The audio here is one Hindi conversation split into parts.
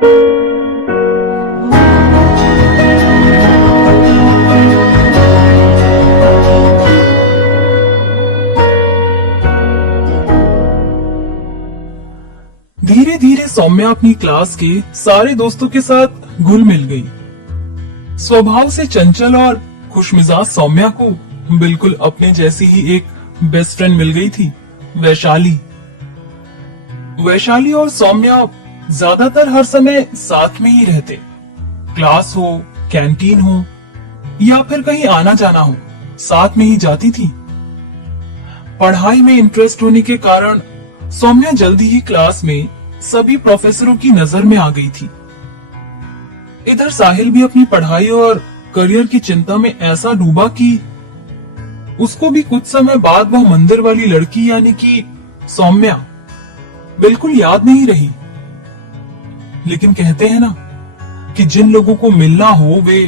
धीरे धीरे सौम्या अपनी क्लास के सारे दोस्तों के साथ घुल मिल गई। स्वभाव से चंचल और खुशमिजाज सौम्या को बिल्कुल अपने जैसी ही एक बेस्ट फ्रेंड मिल गई थी, वैशाली। वैशाली और सौम्या ज्यादातर हर समय साथ में ही रहते। क्लास हो, कैंटीन हो या फिर कहीं आना जाना हो, साथ में ही जाती थी। पढ़ाई में इंटरेस्ट होने के कारण सौम्या जल्दी ही क्लास में सभी प्रोफेसरों की नजर में आ गई थी। इधर साहिल भी अपनी पढ़ाई और करियर की चिंता में ऐसा डूबा कि उसको भी कुछ समय बाद वह मंदिर वाली लड़की यानी कि सौम्या बिल्कुल याद नहीं रही। लेकिन कहते हैं ना कि जिन लोगों को मिलना हो वे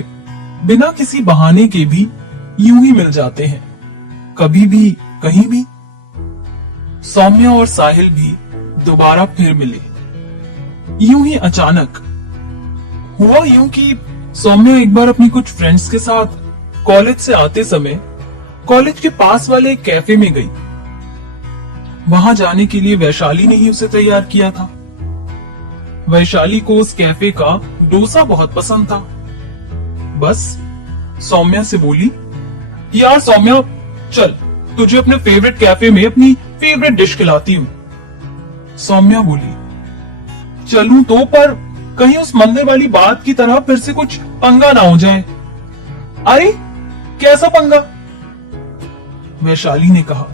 बिना किसी बहाने के भी यूं ही मिल जाते हैं, कभी भी कहीं भी। सौम्या और साहिल भी दोबारा फिर मिले, यूं ही अचानक। हुआ यूं कि सौम्या एक बार अपनी कुछ फ्रेंड्स के साथ कॉलेज से आते समय कॉलेज के पास वाले एक कैफे में गई। वहां जाने के लिए वैशाली ने ही उसे तैयार किया था। वैशाली को उस कैफे का डोसा बहुत पसंद था। बस सौम्या से बोली, यार सौम्या चल, तुझे अपने फेवरेट कैफे में अपनी फेवरेट डिश खिलाती हूँ। सौम्या बोली, चलूं तो, पर कहीं उस मंदिर वाली बात की तरह फिर से कुछ पंगा ना हो जाए। अरे कैसा पंगा? वैशाली ने कहा,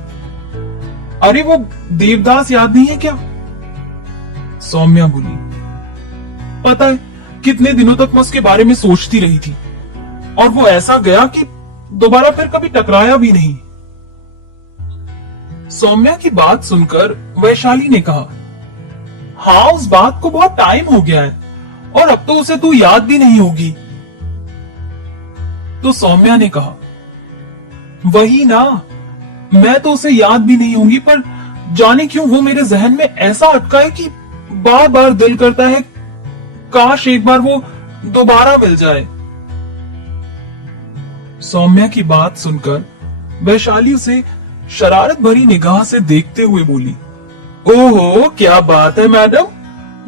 अरे वो देवदास याद नहीं है क्या? सौम्या बोली, पता है कितने दिनों तक मैं उसके बारे में सोचती रही थी और वो ऐसा गया कि दोबारा फिर कभी टकराया भी नहीं। सौम्या की बात सुनकर वैशाली ने कहा, हाँ उस बात को बहुत टाइम हो गया है और अब तो उसे तू याद भी नहीं होगी। तो सौम्या ने कहा, वही ना, मैं तो उसे याद भी नहीं होंगी, पर जाने क्यों वो मेरे जहन में ऐसा अटका है कि बार बार दिल करता है काश एक बार वो दोबारा मिल जाए। सौम्या की बात सुनकर वैशाली उसे शरारत भरी निगाह से देखते हुए बोली, ओहो क्या बात है मैडम,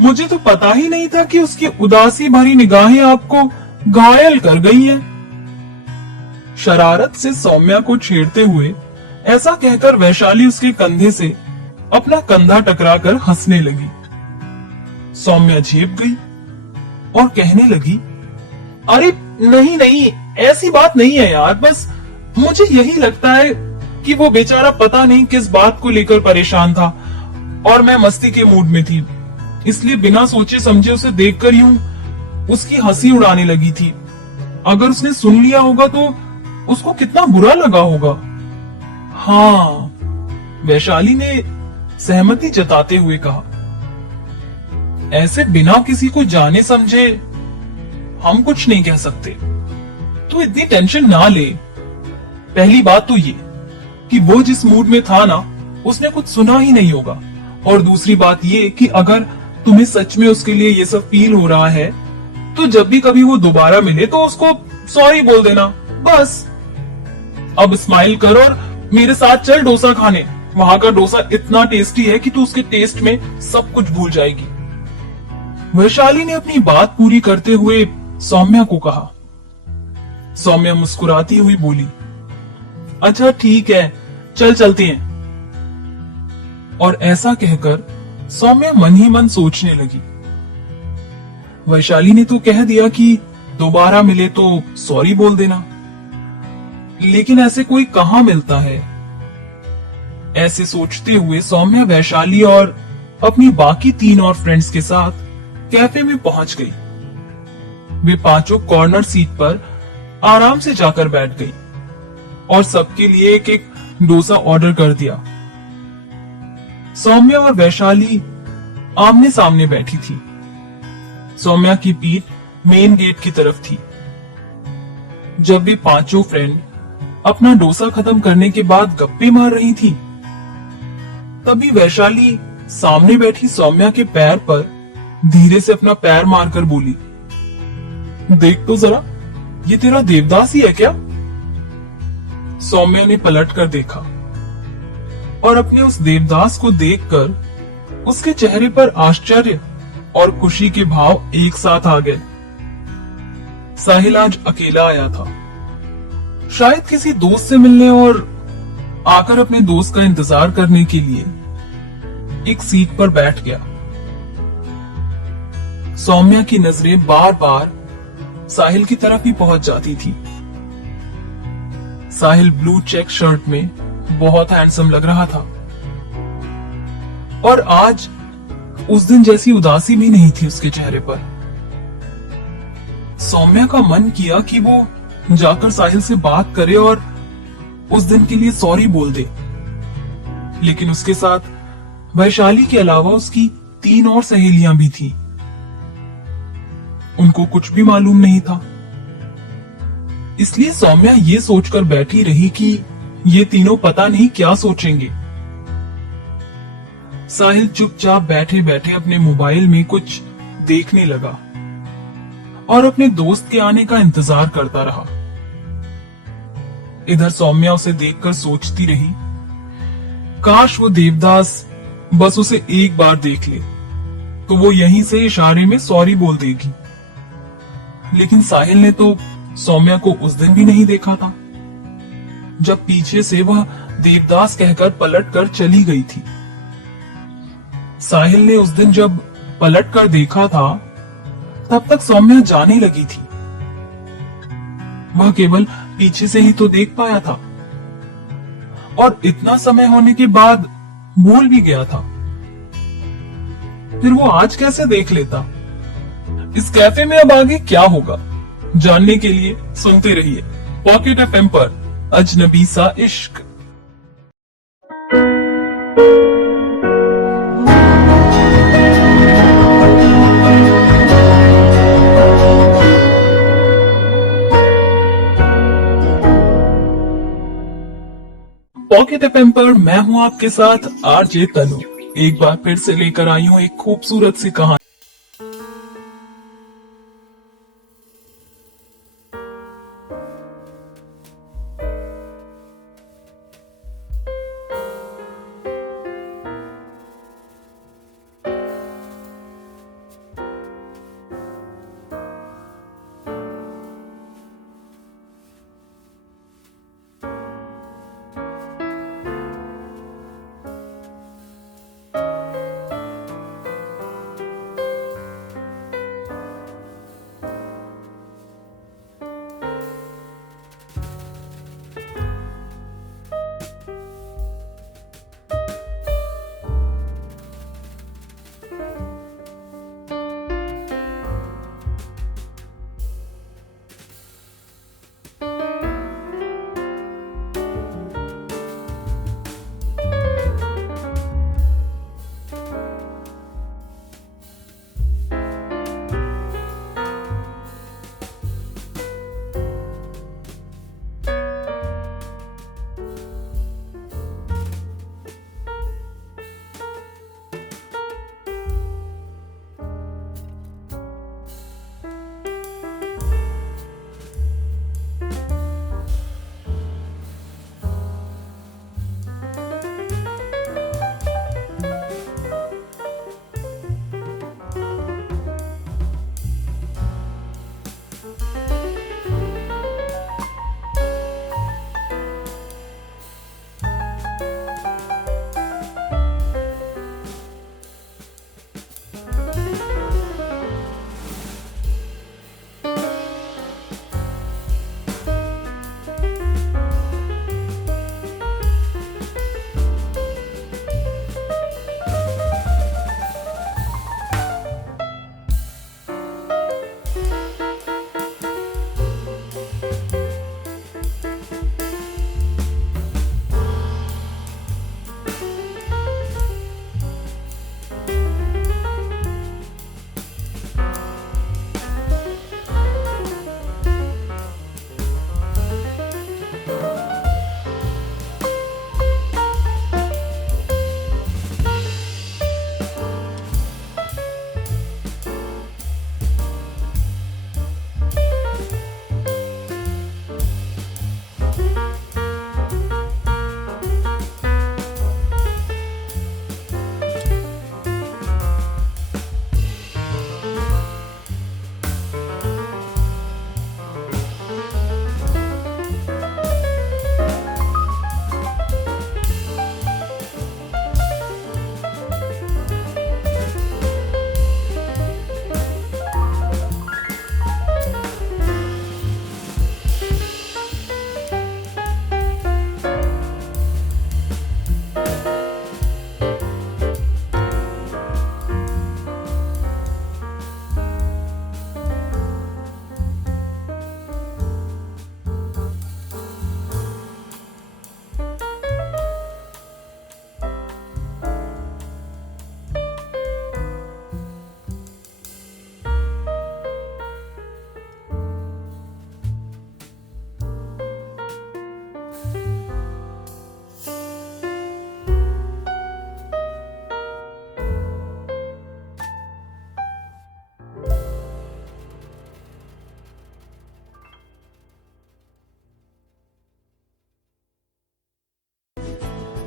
मुझे तो पता ही नहीं था कि उसकी उदासी भरी निगाहें आपको घायल कर गई हैं। शरारत से सौम्या को छेड़ते हुए ऐसा कहकर वैशाली उसके कंधे से अपना कंधा टकराकर हंसने लगी। सौम्या झेप गई और कहने लगी, अरे नहीं नहीं, ऐसी बात नहीं है यार, बस मुझे यही लगता है कि वो बेचारा पता नहीं किस बात को लेकर परेशान था और मैं मस्ती के मूड में थी, इसलिए बिना सोचे समझे उसे देखकर यूं उसकी हंसी उड़ाने लगी थी। अगर उसने सुन लिया होगा तो उसको कितना बुरा लगा होगा। हाँ, वैशाली ने सहमति जताते हुए कहा, ऐसे बिना किसी को जाने समझे हम कुछ नहीं कह सकते, तू इतनी टेंशन ना ले। पहली बात तो ये कि वो जिस मूड में था ना, उसने कुछ सुना ही नहीं होगा, और दूसरी बात ये कि अगर तुम्हें सच में उसके लिए ये सब फील हो रहा है तो जब भी कभी वो दोबारा मिले तो उसको सॉरी बोल देना, बस। अब स्माइल कर और मेरे साथ चल डोसा खाने, वहां का डोसा इतना टेस्टी है कि तू उसके टेस्ट में सब कुछ भूल जाएगी। वैशाली ने अपनी बात पूरी करते हुए सौम्या को कहा। सौम्या मुस्कुराती हुई बोली, अच्छा ठीक है, चल चलते हैं। और ऐसा कहकर सौम्या मन ही मन सोचने लगी, वैशाली ने तो कह दिया कि दोबारा मिले तो सॉरी बोल देना, लेकिन ऐसे कोई कहां मिलता है। ऐसे सोचते हुए सौम्या वैशाली और अपनी बाकी 3 और फ्रेंड्स के साथ कैफे में पहुंच गई। वे पांचों कॉर्नर सीट पर आराम से जाकर बैठ गई और सबके लिए एक एक डोसा ऑर्डर कर दिया। सौम्या और वैशाली आमने सामने बैठी थी। सौम्या की पीठ मेन गेट की तरफ थी। जब वे पांचों फ्रेंड अपना डोसा खत्म करने के बाद गप्पे मार रही थी, तभी वैशाली सामने बैठी सौम्या के पैर पर धीरे से अपना पैर मारकर बोली, देख तो जरा, ये तेरा देवदास ही है क्या? सौम्या ने पलट कर देखा और अपने उस देवदास को देखकर उसके चेहरे पर आश्चर्य और खुशी के भाव एक साथ आ गए। साहिल आज अकेला आया था, शायद किसी दोस्त से मिलने और आकर अपने दोस्त का इंतजार करने के लिए एक सीट पर बैठ गया। सौम्या की नजरें बार बार साहिल की तरफ ही पहुंच जाती थी। साहिल ब्लू चेक शर्ट में बहुत हैंडसम लग रहा था और आज उस दिन जैसी उदासी भी नहीं थी उसके चेहरे पर। सौम्या का मन किया कि वो जाकर साहिल से बात करे और उस दिन के लिए सॉरी बोल दे, लेकिन उसके साथ वैशाली के अलावा उसकी 3 और सहेलियां भी थी। उनको कुछ भी मालूम नहीं था, इसलिए सौम्या ये सोचकर बैठी रही कि ये तीनों पता नहीं क्या सोचेंगे। साहिल चुपचाप बैठे बैठे अपने मोबाइल में कुछ देखने लगा और अपने दोस्त के आने का इंतजार करता रहा। इधर सौम्या उसे देखकर सोचती रही, काश वो देवदास बस उसे एक बार देख ले तो वो यहीं से इशारे में सॉरी बोल देगी। लेकिन साहिल ने तो सौम्या को उस दिन भी नहीं देखा था, जब पीछे से वह देवदास कहकर पलट कर चली गई थी। साहिल ने उस दिन जब पलट कर देखा था, तब तक सौम्या जाने लगी थी। वह केवल पीछे से ही तो देख पाया था और इतना समय होने के बाद भूल भी गया था। फिर वो आज कैसे देख लेता? इस कैफे में अब आगे क्या होगा, जानने के लिए सुनते रहिए पॉकेट एफएम पर अजनबी सा इश्क। पॉकेट एफएम पर मैं हूं आपके साथ आरजे तनु। एक बार फिर से लेकर आई हूं एक खूबसूरत सी कहानी।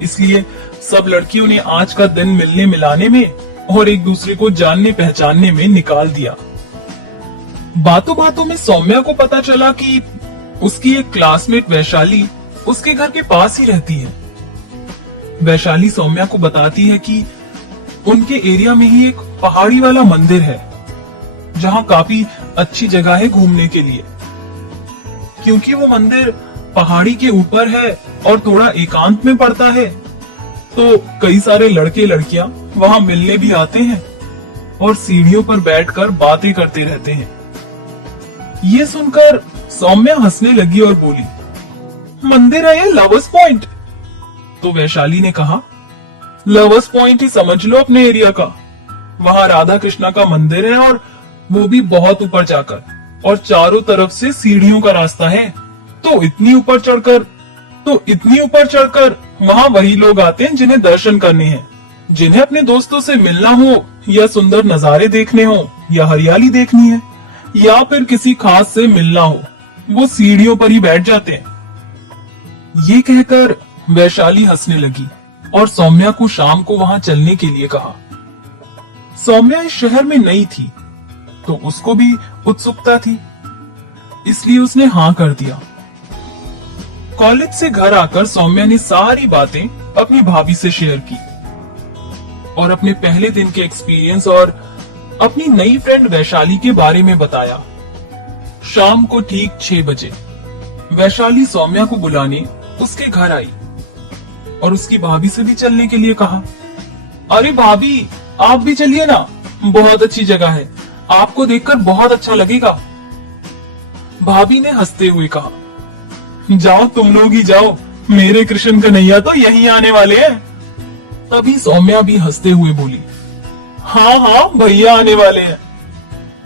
इसलिए सब लड़कियों ने आज का दिन मिलने मिलाने में और एक दूसरे को जानने पहचानने में निकाल दिया। बातों बातों में सौम्या को पता चला कि उसकी एक क्लासमेट वैशाली उसके घर के पास ही रहती है। वैशाली सौम्या को बताती है कि उनके एरिया में ही एक पहाड़ी वाला मंदिर है, जहां काफी अच्छी जगह है घूमने के लिए। क्योंकि वो मंदिर पहाड़ी के ऊपर है और थोड़ा एकांत में पड़ता है, तो कई सारे लड़के लड़कियां वहां मिलने भी आते हैं और सीढ़ियों पर बैठकर बातें करते रहते हैं। ये सुनकर सौम्या हंसने लगी और बोली, मंदिर है ये लवर्स पॉइंट? तो वैशाली ने कहा, लवर्स पॉइंट ही समझ लो अपने एरिया का। वहां राधा कृष्णा का मंदिर है और वो भी बहुत ऊपर जाकर, और चारों तरफ से सीढ़ियों का रास्ता है। तो इतनी ऊपर चढ़कर वहां वही लोग आते हैं जिन्हें दर्शन करने हैं, जिन्हें अपने दोस्तों से मिलना हो, या सुंदर नजारे देखने हो, या हरियाली देखनी है, या फिर किसी खास से मिलना हो, वो सीढ़ियों पर ही बैठ जाते हैं। ये कहकर वैशाली हंसने लगी और सौम्या को शाम को वहां चलने के लिए कहा। सौम्या इस शहर में नई थी, तो उसको भी उत्सुकता थी, इसलिए उसने हाँ कर दिया। कॉलेज से घर आकर सौम्या ने सारी बातें अपनी भाभी से शेयर की और अपने पहले दिन के एक्सपीरियंस और अपनी नई फ्रेंड वैशाली के बारे में बताया। शाम को ठीक 6 बजे वैशाली सौम्या को बुलाने उसके घर आई और उसकी भाभी से भी चलने के लिए कहा। अरे भाभी, आप भी चलिए ना, बहुत अच्छी जगह है, आपको देखकर बहुत अच्छा लगेगा। भाभी ने हंसते हुए कहा, जाओ तुम लोग ही जाओ, मेरे कृष्ण कन्हैया तो यहीं आने वाले हैं। तभी सौम्या भी हंसते हुए बोली, हाँ हाँ भैया आने वाले हैं,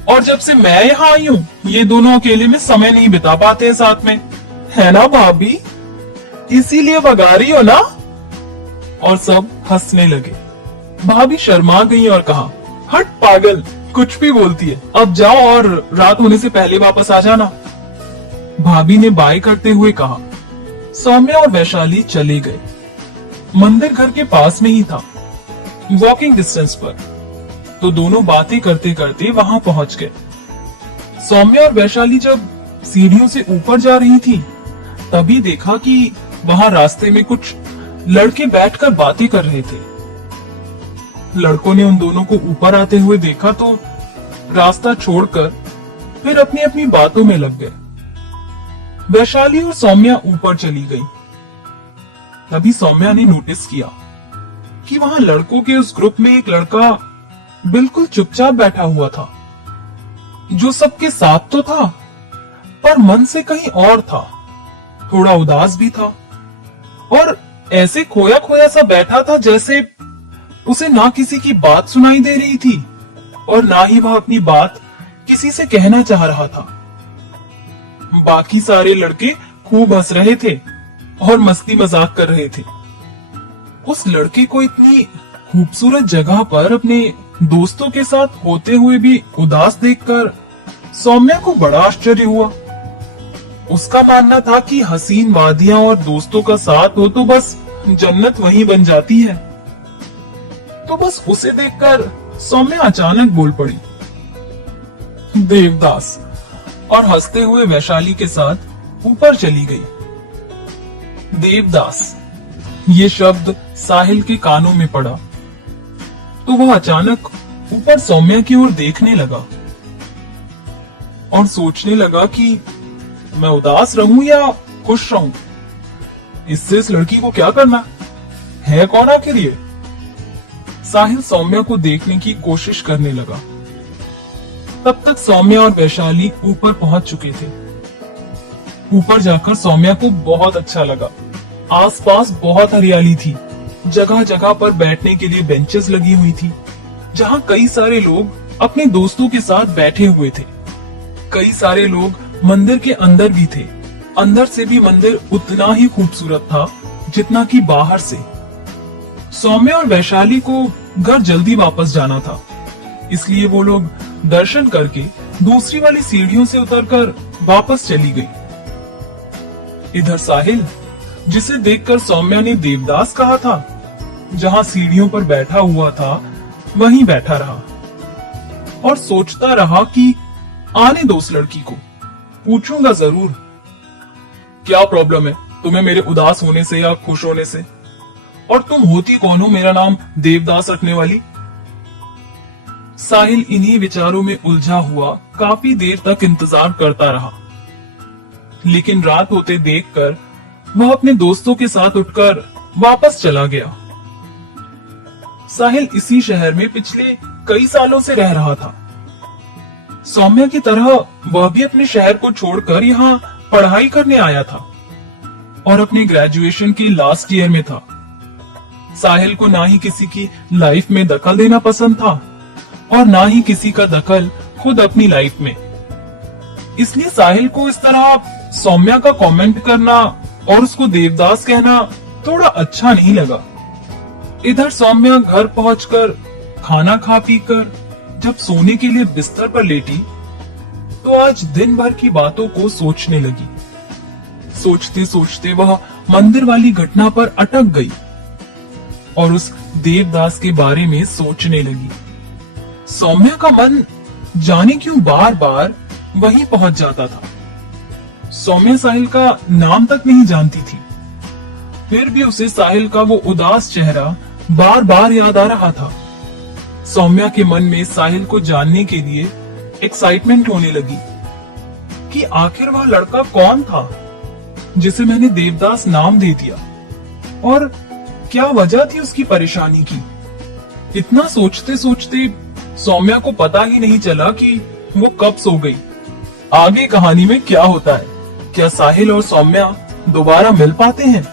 और जब से मैं यहाँ आई हूँ ये दोनों अकेले में समय नहीं बिता पाते हैं साथ में, है ना भाभी? इसीलिए भगा रही हो ना? और सब हंसने लगे। भाभी शर्मा गई और कहा, हट पागल, कुछ भी बोलती है, अब जाओ और रात होने से पहले वापस आ जाना। भाभी ने बाय करते हुए कहा। सौम्या और वैशाली चले गए। मंदिर घर के पास में ही था, वॉकिंग डिस्टेंस पर, तो दोनों बातें करते करते वहां पहुंच गए। सौम्या और वैशाली जब सीढ़ियों से ऊपर जा रही थी, तभी देखा कि वहां रास्ते में कुछ लड़के बैठकर बातें कर रहे थे। लड़कों ने उन दोनों को ऊपर आते हुए देखा तो रास्ता छोड़कर फिर अपनी अपनी बातों में लग गए। वैशाली और सौम्या ऊपर चली गई। तभी सौम्या ने नोटिस किया कि वहां लड़कों के उस ग्रुप में एक लड़का बिल्कुल चुपचाप बैठा हुआ था, जो सबके साथ तो था पर मन से कहीं और था, थोड़ा उदास भी था और ऐसे खोया खोया सा बैठा था जैसे उसे ना किसी की बात सुनाई दे रही थी और ना ही वह अपनी बात किसी से कहना चाह रहा था। बाकी सारे लड़के खूब हंस रहे थे और मस्ती मजाक कर रहे थे। उस लड़के को इतनी खूबसूरत जगह पर अपने दोस्तों के साथ होते हुए भी उदास देखकर सौम्या को बड़ा आश्चर्य हुआ। उसका मानना था कि हसीन वादियां और दोस्तों का साथ हो तो बस जन्नत वहीं बन जाती है। तो बस उसे देखकर सौम्या अचानक बोल पड़ी, देवदास, और हंसते हुए वैशाली के साथ ऊपर चली गई। देवदास, ये शब्द साहिल के कानों में पड़ा तो वह अचानक ऊपर सौम्या की ओर देखने लगा और सोचने लगा कि मैं उदास रहूं या खुश रहूं, इससे इस लड़की को क्या करना है, कौन आखिर ये? साहिल सौम्या को देखने की कोशिश करने लगा। तब तक सौम्या और वैशाली ऊपर पहुंच चुके थे। ऊपर जाकर सौम्या को बहुत अच्छा लगा। आसपास बहुत हरियाली थी, जगह जगह पर बैठने के लिए बेंचेस लगी हुई थी, जहां कई सारे लोग अपने दोस्तों के साथ बैठे हुए थे। कई सारे लोग मंदिर के अंदर भी थे। अंदर से भी मंदिर उतना ही खूबसूरत था जितना कि बाहर से। सौम्या और वैशाली को घर जल्दी वापस जाना था, इसलिए वो लोग दर्शन करके दूसरी वाली सीढ़ियों से उतरकर वापस चली गई। इधर साहिल जिसे देखकर सौम्या ने देवदास कहा था। जहां सीढ़ियों पर बैठा हुआ था वहीं बैठा रहा और सोचता रहा कि आने दो उस लड़की को, पूछूंगा जरूर क्या प्रॉब्लम है तुम्हें मेरे उदास होने से या खुश होने से, और तुम होती कौन हो मेरा नाम देवदास रखने वाली। साहिल इन्हीं विचारों में उलझा हुआ काफी देर तक इंतजार करता रहा, लेकिन रात होते देखकर वह अपने दोस्तों के साथ उठकर वापस चला गया। साहिल इसी शहर में पिछले कई सालों से रह रहा था। सौम्या की तरह वह भी अपने शहर को छोड़कर यहाँ पढ़ाई करने आया था और अपने ग्रेजुएशन की लास्ट ईयर में था। साहिल को ना ही किसी की लाइफ में दखल देना पसंद था और ना ही किसी का दखल खुद अपनी लाइफ में। इसलिए साहिल को इस तरह सौम्या का कमेंट करना और उसको देवदास कहना थोड़ा अच्छा नहीं लगा। इधर सौम्या घर पहुंचकर खाना खा पी कर जब सोने के लिए बिस्तर पर लेटी तो आज दिन भर की बातों को सोचने लगी। सोचते सोचते वह मंदिर वाली घटना पर अटक गई और उस देवदास के बारे में सोचने लगी। सौम्या का मन जाने क्यों बार बार वहीं पहुंच जाता था। सौम्या साहिल का नाम तक नहीं जानती थी, फिर भी उसे साहिल का वो उदास चेहरा बार बार याद आ रहा था। सौम्या के मन में साहिल को जानने के लिए एक्साइटमेंट होने लगी कि आखिर वह लड़का कौन था जिसे मैंने देवदास नाम दे दिया और क्या वजह थी उसकी परेशानी की। इतना सोचते सोचते सौम्या को पता ही नहीं चला कि वो कब सो गई। आगे कहानी में क्या होता है, क्या साहिल और सौम्या दोबारा मिल पाते हैं,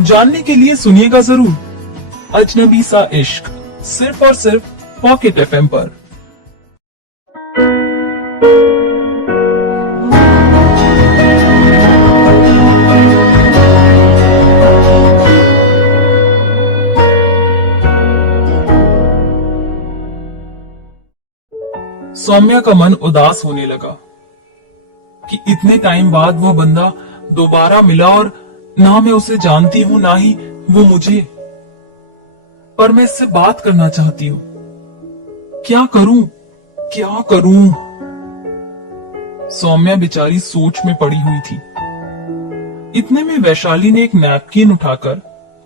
जानने के लिए सुनिएगा जरूर अजनबी सा इश्क, सिर्फ और सिर्फ पॉकेट एफएम पर। सौम्या का मन उदास होने लगा कि इतने टाइम बाद वह बंदा दोबारा मिला और ना मैं उसे जानती हूं ना ही वो मुझे, पर मैं इससे बात करना चाहती हूं। क्या करूं क्या करूं। सौम्या बेचारी सोच में पड़ी हुई थी। इतने में वैशाली ने एक नैपकिन उठाकर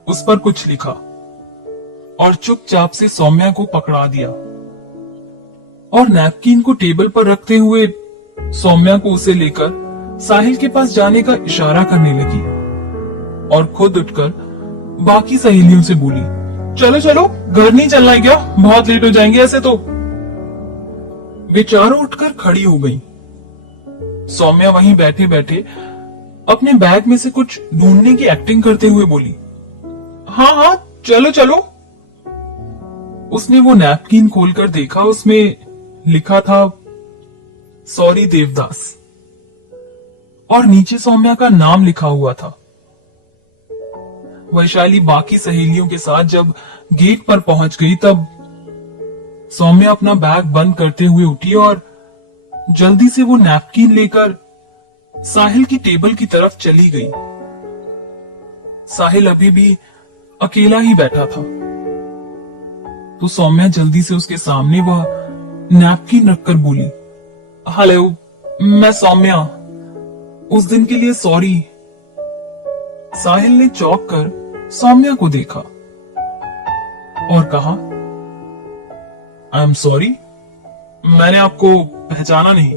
उस पर कुछ लिखा और चुपचाप से सौम्या को पकड़ा दिया और नैपकिन को टेबल पर रखते हुए सौम्या को उसे लेकर साहिल के पास जाने का इशारा करने लगी और खुद उठकर बाकी सहेलियों से बोली, चलो चलो घर नहीं चलना है क्या, बहुत लेट हो जाएंगे ऐसे तो। वे चारों उठकर खड़ी हो गईं। सौम्या वहीं बैठे बैठे अपने बैग में से कुछ ढूंढने की एक्टिंग करते हुए बोली, हाँ हाँ चलो चलो। उसने वो नैपकिन खोलकर देखा, उसमें लिखा था सॉरी देवदास और नीचे सौम्या का नाम लिखा हुआ था। वैशाली बाकी सहेलियों के साथ जब गेट पर पहुंच गई तब सौम्या अपना बैग बंद करते हुए उठी और जल्दी से वो नैपकिन लेकर साहिल की टेबल की तरफ चली गई। साहिल अभी भी अकेला ही बैठा था तो सौम्या जल्दी से उसके सामने वह नैपकिन रखकर बोली, हेलो मैं सौम्या, उस दिन के लिए सॉरी। साहिल ने चौंक कर सौम्या को देखा और कहा, आई एम सॉरी, मैंने आपको पहचाना नहीं।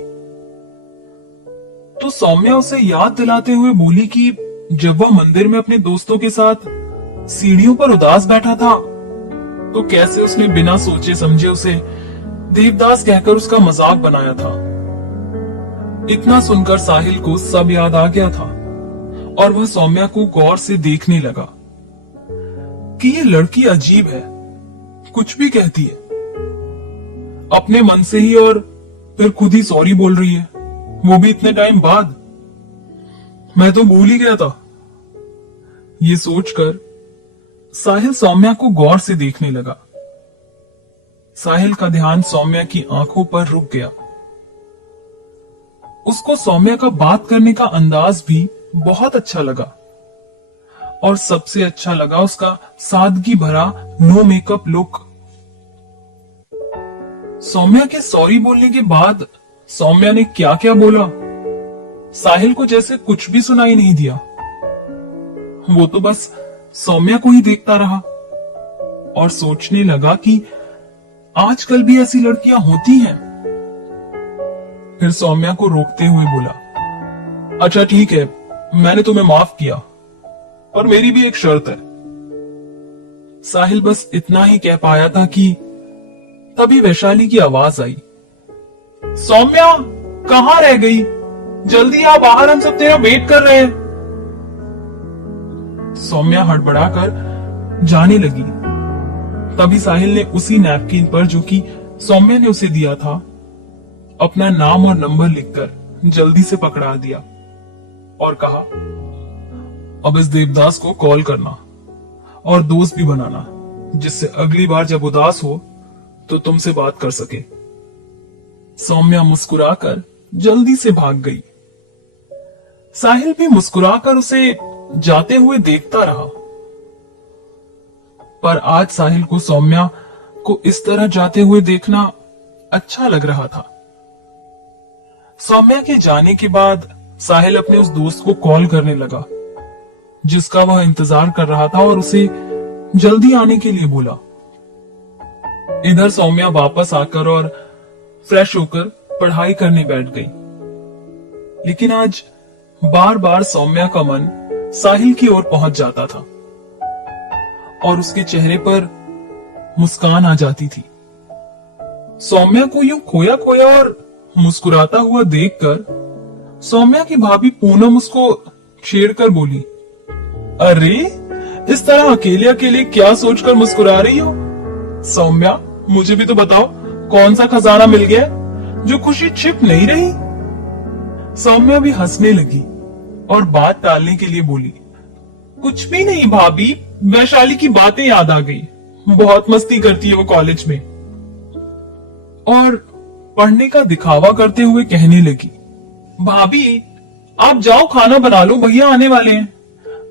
तो सौम्या उसे याद दिलाते हुए बोली कि जब वह मंदिर में अपने दोस्तों के साथ सीढ़ियों पर उदास बैठा था तो कैसे उसने बिना सोचे समझे उसे देवदास कहकर उसका मजाक बनाया था। इतना सुनकर साहिल को सब याद आ गया था और वह सौम्या को गौर से देखने लगा कि ये लड़की अजीब है, कुछ भी कहती है अपने मन से ही और फिर खुद ही सॉरी बोल रही है, वो भी इतने टाइम बाद। मैं तो भूल ही गया था। ये सोचकर साहिल सौम्या को गौर से देखने लगा। साहिल का ध्यान सौम्या की आंखों पर रुक गया। उसको सौम्या का बात करने का अंदाज भी बहुत अच्छा लगा और सबसे अच्छा लगा उसका सादगी भरा नो मेकअप लुक। सौम्या के सॉरी बोलने के बाद सौम्या ने क्या क्या बोला, साहिल को जैसे कुछ भी सुनाई नहीं दिया। वो तो बस सौम्या को ही देखता रहा और सोचने लगा कि आजकल भी ऐसी लड़कियां होती हैं। फिर सौम्या को रोकते हुए बोला, अच्छा ठीक है, मैंने तुम्हें माफ किया, पर मेरी भी एक शर्त है। साहिल बस इतना ही कह पाया था कि तभी वैशाली की आवाज आई, सौम्या कहां रह गई, जल्दी आ बाहर, हम सब तेरा वेट कर रहे हैं। सौम्या हड़बड़ाकर जाने लगी। तभी साहिल ने उसी नैपकिन पर जो कि सौम्या ने उसे दिया था, अपना नाम और नंबर लिखकर जल्दी से पकड़ा दिया और कहा, अब इस देवदास को कॉल करना और दोस्त भी बनाना, जिससे अगली बार जब उदास हो तो तुमसे बात कर सके। सौम्या मुस्कुराकर जल्दी से भाग गई। साहिल भी मुस्कुराकर उसे जाते हुए देखता रहा, पर आज साहिल को सौम्या को इस तरह जाते हुए देखना अच्छा लग रहा था। सौम्या के जाने के बाद साहिल अपने उस दोस्त को कॉल करने लगा जिसका वह इंतजार कर रहा था और उसे जल्दी आने के लिए बोला। इधर सौम्या वापस आकर और फ्रेश होकर पढ़ाई करने बैठ गई, लेकिन आज बार बार सौम्या का मन साहिल की ओर पहुंच जाता था और उसके चेहरे पर मुस्कान आ जाती थी। सौम्या को यूं खोया खोया और मुस्कुराता हुआ देखकर सौम्या की भाभी पूनम उसको छेड़कर बोली, अरे इस तरह अकेले अकेले क्या सोचकर मुस्कुरा रही हो? सौम्या, मुझे भी तो बताओ, कौन सा खजाना मिल गया जो खुशी छिप नहीं रही? सौम्या भी हंसने लगी और बात टालने के लिए बोली, कुछ भी नहीं भाभी, वैशाली की बातें याद आ गई, बहुत मस्ती करती है वो कॉलेज में। और पढ़ने का दिखावा करते हुए कहने लगी, भाभी आप जाओ खाना बना लो, भैया आने वाले हैं,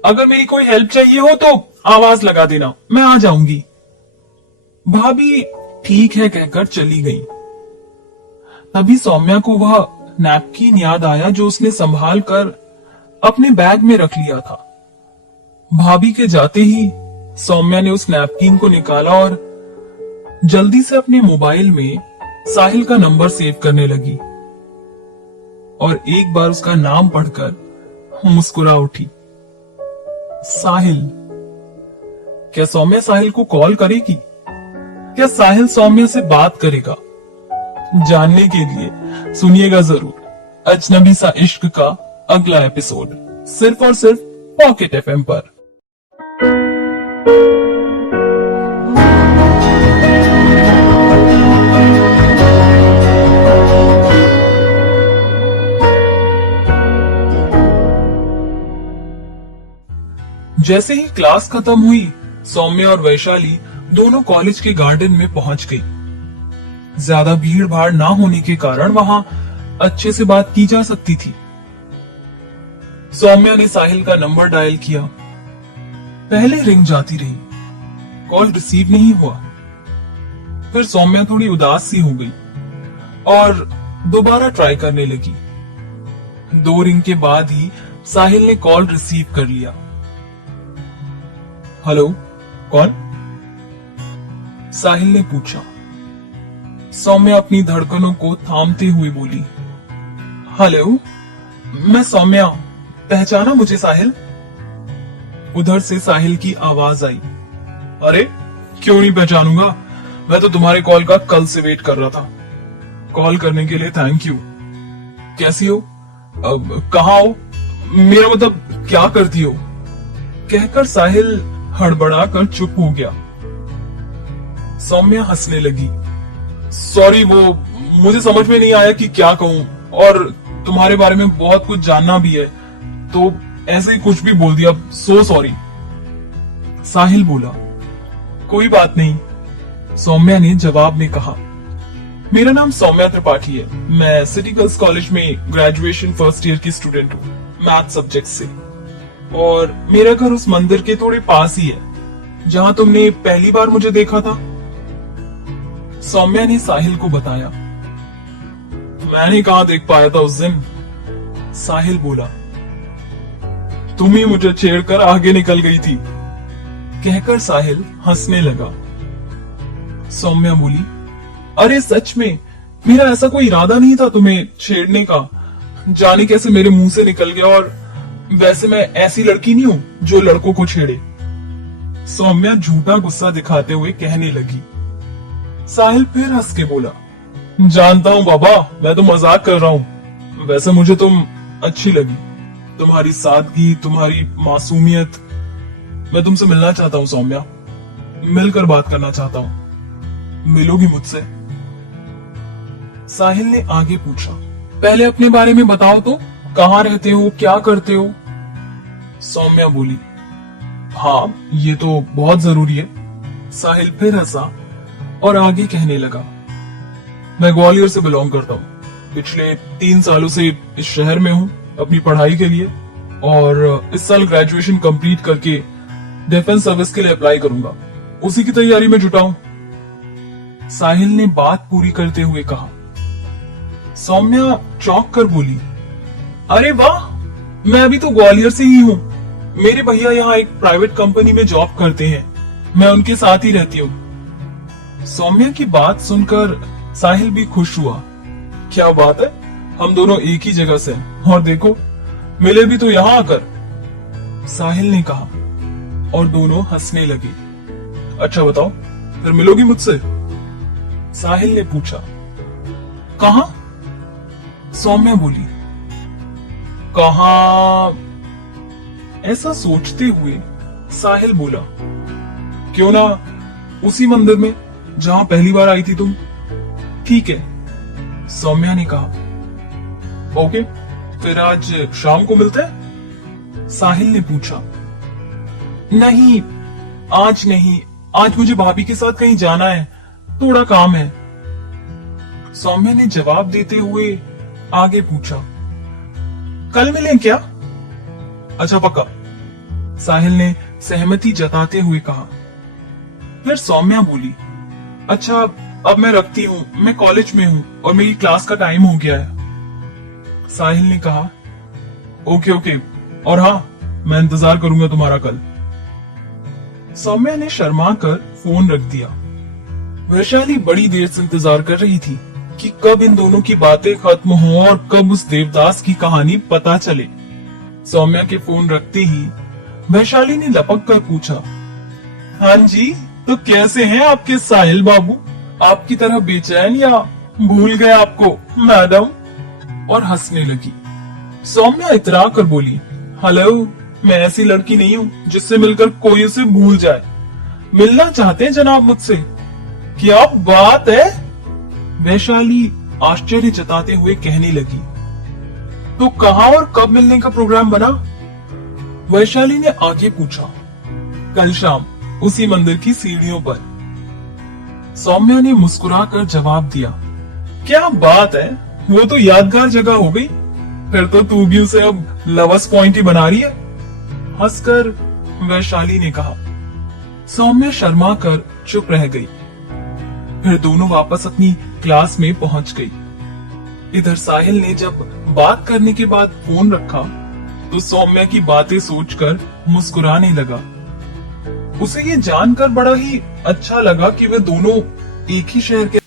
अगर मेरी कोई हेल्प चाहिए हो तो आवाज लगा देना, मैं आ जाऊंगी। भाभी ठीक है कहकर चली गई। तभी सौम्या को वह नैपकिन याद आया जो उसने संभाल कर अपने बैग में रख लिया था। भाभी के जाते ही सौम्या ने उस नैपकिन को निकाला और जल्दी से अपने मोबाइल में साहिल का नंबर सेव करने लगी और एक बार उसका नाम पढ़कर मुस्कुरा उठी। साहिल। क्या सौम्या साहिल को कॉल करेगी? क्या साहिल सौम्या से बात करेगा? जानने के लिए सुनिएगा जरूर अजनबी सा इश्क का अगला एपिसोड, सिर्फ और सिर्फ पॉकेट एफएम पर। जैसे ही क्लास खत्म हुई, सौम्या और वैशाली दोनों कॉलेज के गार्डन में पहुंच गई। ज्यादा भीड़ भाड़ ना होने के कारण वहां अच्छे से बात की जा सकती थी। सौम्या ने साहिल का नंबर डायल किया। पहले रिंग जाती रही, कॉल रिसीव नहीं हुआ। फिर सौम्या थोड़ी उदास सी हो गई और दोबारा ट्राई करने लगी। 2 रिंग के बाद ही साहिल ने कॉल रिसीव कर लिया। हेलो, कौन? साहिल ने पूछा। सौम्या अपनी धड़कनों को थामते हुए बोली, हेलो, मैं सौम्या, पहचाना मुझे साहिल? उधर से साहिल की आवाज आई, अरे क्यों नहीं पहचानूंगा, मैं तो तुम्हारे कॉल का कल से वेट कर रहा था। कॉल करने के लिए थैंक यू। कैसी हो? कहाँ हो? मेरा मतलब क्या करती हो? कहकर साहिल हड़बड़ा कर चुप हो गया। सौम्या हंसने लगी। सॉरी, वो मुझे समझ में नहीं आया कि क्या कहूं, और तुम्हारे बारे में बहुत कुछ जानना भी है, तो ऐसे ही कुछ भी बोल दिया, सो सॉरी। साहिल बोला, कोई बात नहीं। सौम्या ने जवाब में कहा, मेरा नाम सौम्या त्रिपाठी है, मैं सिटी गर्ल्स कॉलेज में ग्रेजुएशन फर्स्ट ईयर की स्टूडेंट हूँ, मैथ सब्जेक्ट से। और मेरा घर उस मंदिर के थोड़े पास ही है जहां तुमने पहली बार मुझे देखा था। सौम्या ने साहिल को बताया। मैंने कहाँ देख पाया था उस दिन, साहिल बोला। तुम ही मुझे छेड़कर आगे निकल गई थी, कहकर साहिल हंसने लगा। सौम्या बोली, अरे सच में मेरा ऐसा कोई इरादा नहीं था तुम्हें छेड़ने का, जाने कैसे मेरे मुंह से निकल गया। और वैसे मैं ऐसी लड़की नहीं हूं जो लड़कों को छेड़े, सौम्या झूठा गुस्सा दिखाते हुए कहने लगी। साहिल फिर हंस के बोला, जानता हूं बाबा, मैं तो मजाक कर रहा हूं। वैसे मुझे तुम अच्छी लगी, तुम्हारी सादगी, तुम्हारी मासूमियत। मैं तुमसे मिलना चाहता हूं सौम्या, मिलकर बात करना चाहता हूं। मिलोगी मुझसे? साहिल ने आगे पूछा। पहले अपने बारे में बताओ तो, कहाँ रहते हो, क्या करते हो? सौम्या बोली, हाँ ये तो बहुत जरूरी है। साहिल फिर हंसा और आगे कहने लगा, मैं ग्वालियर से बिलोंग करता हूँ। पिछले 3 सालों से इस शहर में हूँ अपनी पढ़ाई के लिए, और इस साल ग्रेजुएशन कंप्लीट करके डिफेंस सर्विस के लिए अप्लाई करूंगा, उसी की तैयारी में जुटा हूँ। साहिल ने बात पूरी करते हुए कहा। सौम्या चौंक कर बोली, अरे वाह, मैं अभी तो ग्वालियर से ही हूँ। मेरे भैया यहाँ एक प्राइवेट कंपनी में जॉब करते हैं, मैं उनके साथ ही रहती हूँ। सौम्या की बात सुनकर साहिल भी खुश हुआ। क्या बात है, हम दोनों एक ही जगह से हैं, और देखो मिले भी तो यहाँ आकर, साहिल ने कहा, और दोनों हंसने लगे। अच्छा बताओ, फिर मिलोगी मुझसे? साहिल ने पूछा। कहाँ? सौम्या बोली, कहाँ? ऐसा सोचते हुए साहिल बोला, क्यों ना उसी मंदिर में जहां पहली बार आई थी तुम। ठीक है, सौम्या ने कहा। ओके, फिर आज शाम को मिलते हैं? साहिल ने पूछा। नहीं, आज नहीं, आज मुझे भाभी के साथ कहीं जाना है, थोड़ा काम है, सौम्या ने जवाब देते हुए आगे पूछा। कल मिलें क्या? अच्छा पक्का, साहिल ने सहमति जताते हुए कहा। फिर सौम्या बोली, अच्छा अब मैं रखती हूँ, मैं कॉलेज में हूँ और मेरी क्लास का टाइम हो गया है। साहिल ने कहा, ओके ओके, और हाँ मैं इंतजार करूंगा तुम्हारा कल। सौम्या ने शर्मा कर फोन रख दिया। वैशाली बड़ी देर से इंतजार कर रही थी कि कब इन दोनों की बातें खत्म हो और कब उस देवदास की कहानी पता चले। सौम्या के फोन रखते ही वैशाली ने लपक कर पूछा, हाँ जी, तो कैसे हैं आपके साहिल बाबू? आपकी तरह बेचैन या भूल गए आपको मैडम? और हंसने लगी। सौम्या इतरा कर बोली, हेलो, मैं ऐसी लड़की नहीं हूँ जिससे मिलकर कोई उसे भूल जाए। मिलना चाहते हैं जनाब मुझसे? क्या बात है, वैशाली आश्चर्य जताते हुए कहने लगी। तो कहाँ और कब मिलने का प्रोग्राम बना? वैशाली ने आगे पूछा। कल शाम उसी मंदिर की सीढ़ियों पर, सौम्या ने मुस्कुराकर जवाब दिया। क्या बात है, वो तो यादगार जगह हो गई। फिर तो तू भी उसे अब लवर्स पॉइंट ही बना रही है, हंसकर वैशाली ने कहा। सौम्या शर्मा कर चुप रह गई। फिर दोनों वापस अपनी क्लास में पहुंच गई। इधर साहिल ने जब बात करने के बाद फोन रखा तो सौम्या की बातें सोचकर मुस्कुराने लगा। उसे ये जानकर बड़ा ही अच्छा लगा कि वे दोनों एक ही शहर के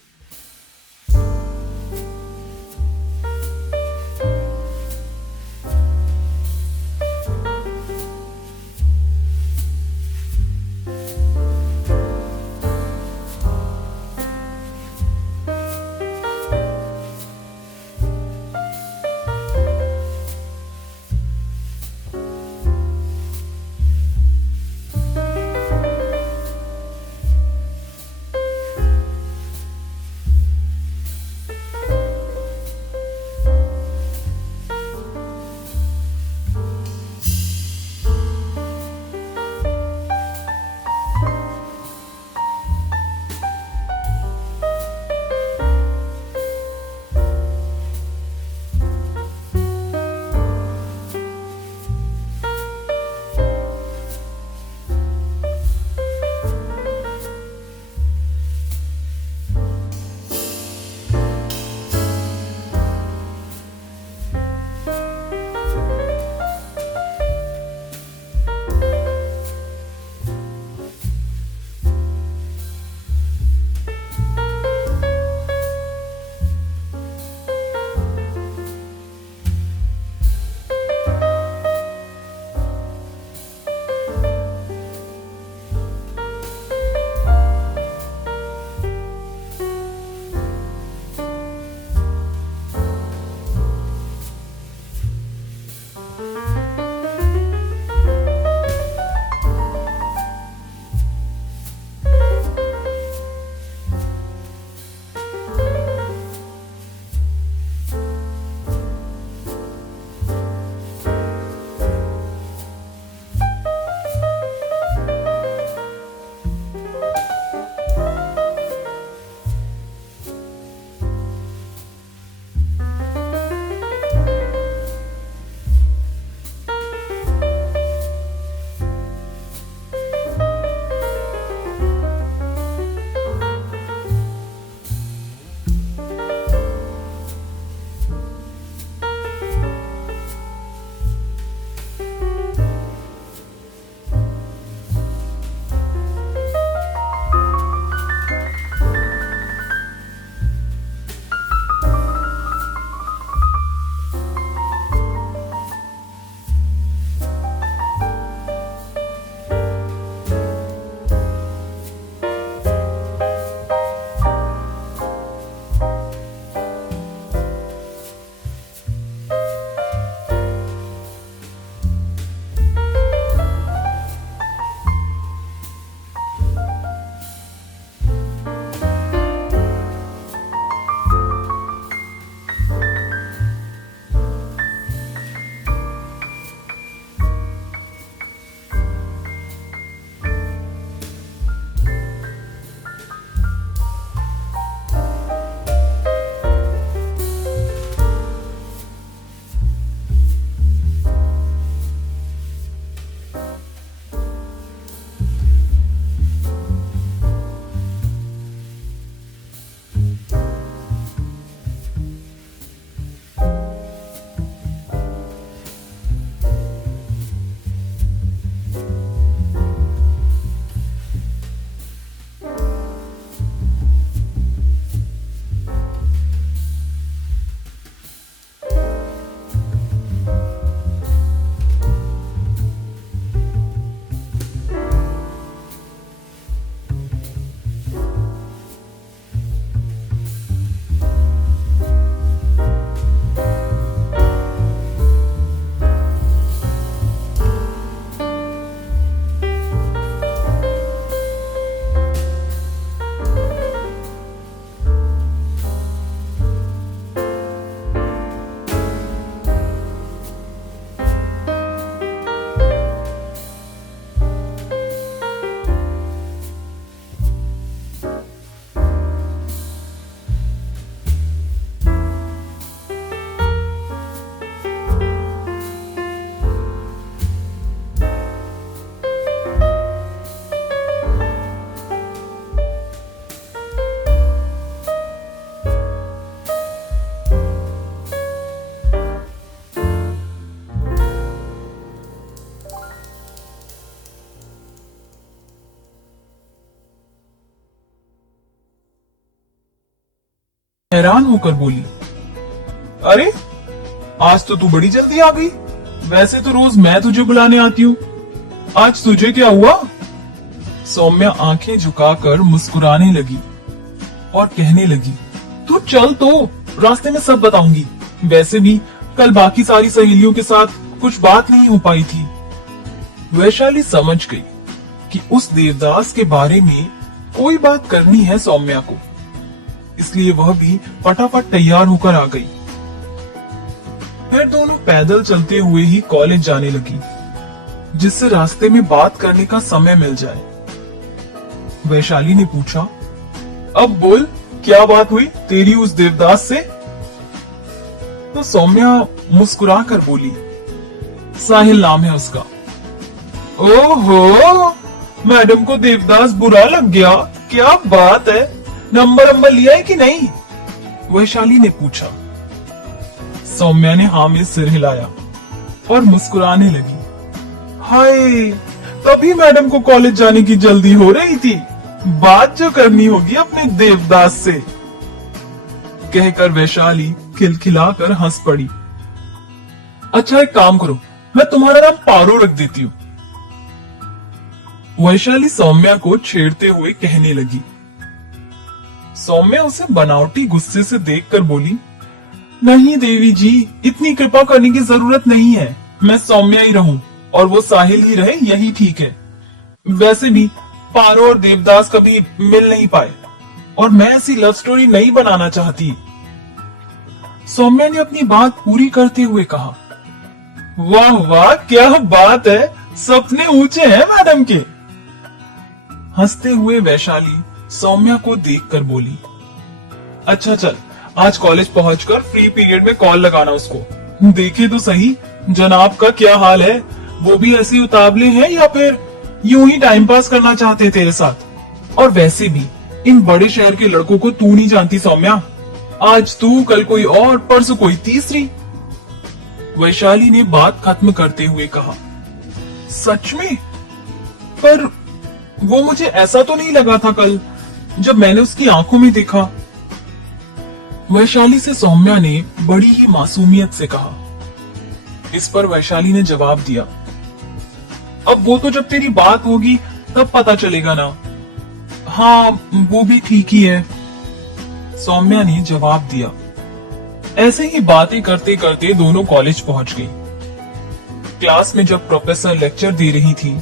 हैरान होकर बोली, अरे आज तो तू बड़ी जल्दी आ गई। वैसे तो रोज मैं तुझे बुलाने आती हूँ, आज तुझे क्या हुआ? सौम्या आंखें झुकाकर मुस्कुराने लगी और कहने लगी, तू चल तो, रास्ते में सब बताऊंगी। वैसे भी कल बाकी सारी सहेलियों के साथ कुछ बात नहीं हो पाई थी। वैशाली समझ गई कि उस देवदास के बारे में कोई बात करनी है सौम्या को, इसलिए वह भी फटाफट तैयार होकर आ गई। फिर दोनों पैदल चलते हुए ही कॉलेज जाने लगी, जिससे रास्ते में बात करने का समय मिल जाए। वैशाली ने पूछा, अब बोल, क्या बात हुई तेरी उस देवदास से? तो सौम्या मुस्कुरा कर बोली, साहिल नाम है उसका। ओहो, मैडम को देवदास बुरा लग गया, क्या बात है, नंबर लिया है कि नहीं? वैशाली ने पूछा। सौम्या ने हाँ में सिर हिलाया और मुस्कुराने लगी। हाय, तभी मैडम को कॉलेज जाने की जल्दी हो रही थी, बात जो करनी होगी अपने देवदास से, कहकर वैशाली खिलखिलाकर हंस पड़ी। अच्छा एक काम करो, मैं तुम्हारा नाम पारो रख देती हूँ, वैशाली सौम्या को छेड़ते हुए कहने लगी। सौम्या उसे बनावटी गुस्से से देखकर बोली, नहीं देवी जी, इतनी कृपा करने की जरूरत नहीं है, मैं सौम्या ही रहूं और वो साहिल ही रहे, यही ठीक है। वैसे भी पारो और देवदास कभी मिल नहीं पाए और मैं ऐसी लव स्टोरी नहीं बनाना चाहती। सौम्या ने अपनी बात पूरी करते हुए कहा। वाह वाह, क्या बात है, सपने ऊंचे हैं मैडम के। हंसते हुए वैशाली सौम्या को देखकर बोली, अच्छा चल, आज कॉलेज पहुंचकर फ्री पीरियड में कॉल लगाना उसको, देखे तो सही जनाब का क्या हाल है, वो भी ऐसे उतावले हैं या फिर यूं ही टाइम पास करना चाहते हैं तेरे साथ। और वैसे भी इन बड़े शहर के लड़कों को तू नहीं जानती सौम्या, आज तू, कल कोई और, परसों कोई तीसरी। वैशाली ने बात खत्म करते हुए कहा, सच में? पर वो मुझे ऐसा तो नहीं लगा था कल जब मैंने उसकी आंखों में देखा। वैशाली से सौम्या ने बड़ी ही मासूमियत से कहा। इस पर वैशाली ने जवाब दिया, अब वो तो जब तेरी बात होगी तब पता चलेगा ना। हाँ वो भी ठीक ही है, सौम्या ने जवाब दिया। ऐसे ही बातें करते करते दोनों कॉलेज पहुंच गई। क्लास में जब प्रोफेसर लेक्चर दे रही थी,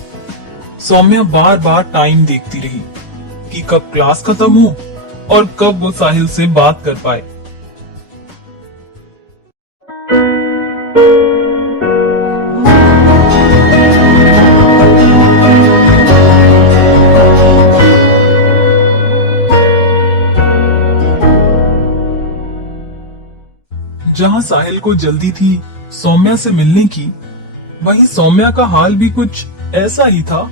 सौम्या बार बार टाइम देखती रही कि कब क्लास खत्म हो और कब वो साहिल से बात कर पाए। जहां साहिल को जल्दी थी सौम्या से मिलने की, वहीं सौम्या का हाल भी कुछ ऐसा ही था।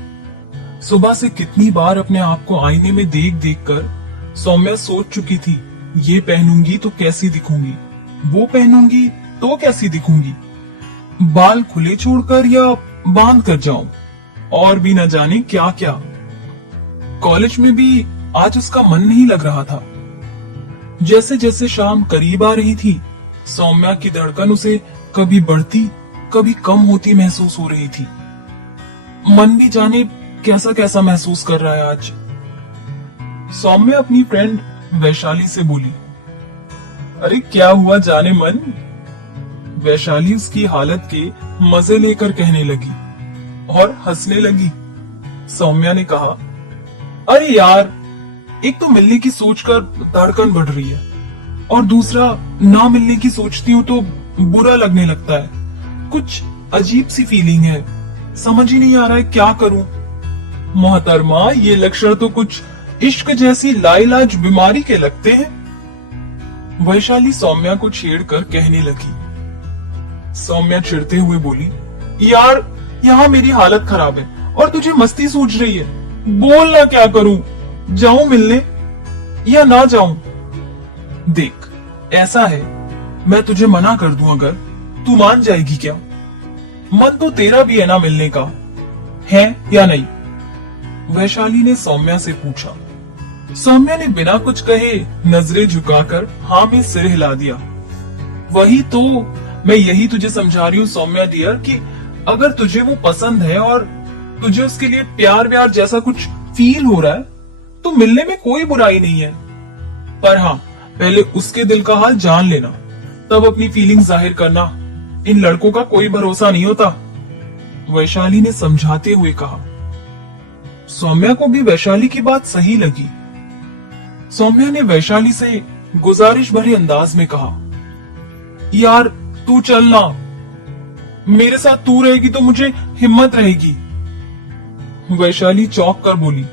सुबह से कितनी बार अपने आप को आईने में देख देख कर सौम्या सोच चुकी थी, ये पहनूंगी तो कैसी दिखूंगी, वो पहनूंगी तो कैसी दिखूंगी, बाल खुले छोड़कर या बांध कर जाऊं, और भी न जाने क्या क्या। कॉलेज में भी आज उसका मन नहीं लग रहा था। जैसे जैसे शाम करीब आ रही थी, सौम्या की धड़कन उसे कभी बढ़ती कभी कम होती महसूस हो रही थी। मन भी जाने कैसा कैसा महसूस कर रहा है आज। सौम्या अपनी फ्रेंड वैशाली से बोली, अरे क्या हुआ जाने मन? वैशाली उसकी हालत के मजे लेकर कहने लगी और हंसने लगी। सौम्या ने कहा, अरे यार, एक तो मिलने की सोचकर धड़कन बढ़ रही है और दूसरा ना मिलने की सोचती हूँ तो बुरा लगने लगता है। कुछ अजीब सी फीलिंग है, समझ ही नहीं आ रहा है क्या करूं। मोहतरमा, ये लक्षण तो कुछ इश्क जैसी लाइलाज बीमारी के लगते हैं। वैशाली सौम्या को छेड़कर कहने लगी। सौम्या चिढ़ते हुए बोली, यार यहाँ मेरी हालत खराब है और तुझे मस्ती सूझ रही है, बोल ना क्या करूं, जाऊं मिलने या ना जाऊं? देख ऐसा है, मैं तुझे मना कर दूं अगर, तू मान जाएगी क्या? मन तो तेरा भी है ना मिलने का, है या नहीं? वैशाली ने सौम्या से पूछा। सौम्या ने बिना कुछ कहे नजरें झुकाकर हाँ में सिर हिला दिया। वही तो मैं यही तुझे समझा रही हूँ सौम्या डियर कि अगर तुझे वो पसंद है और तुझे उसके लिए प्यार व्यार जैसा कुछ फील हो रहा है तो मिलने में कोई बुराई नहीं है। पर हाँ, पहले उसके दिल का हाल जान लेना, तब अपनी फीलिंग जाहिर करना। इन लड़कों का कोई भरोसा नहीं होता, वैशाली ने समझाते हुए कहा। सौम्या को भी वैशाली की बात सही लगी। सौम्या ने वैशाली से गुजारिश भरे अंदाज में कहा, यार तू चलना, मेरे साथ तू रहेगी तो मुझे हिम्मत रहेगी। वैशाली चौंक कर बोली,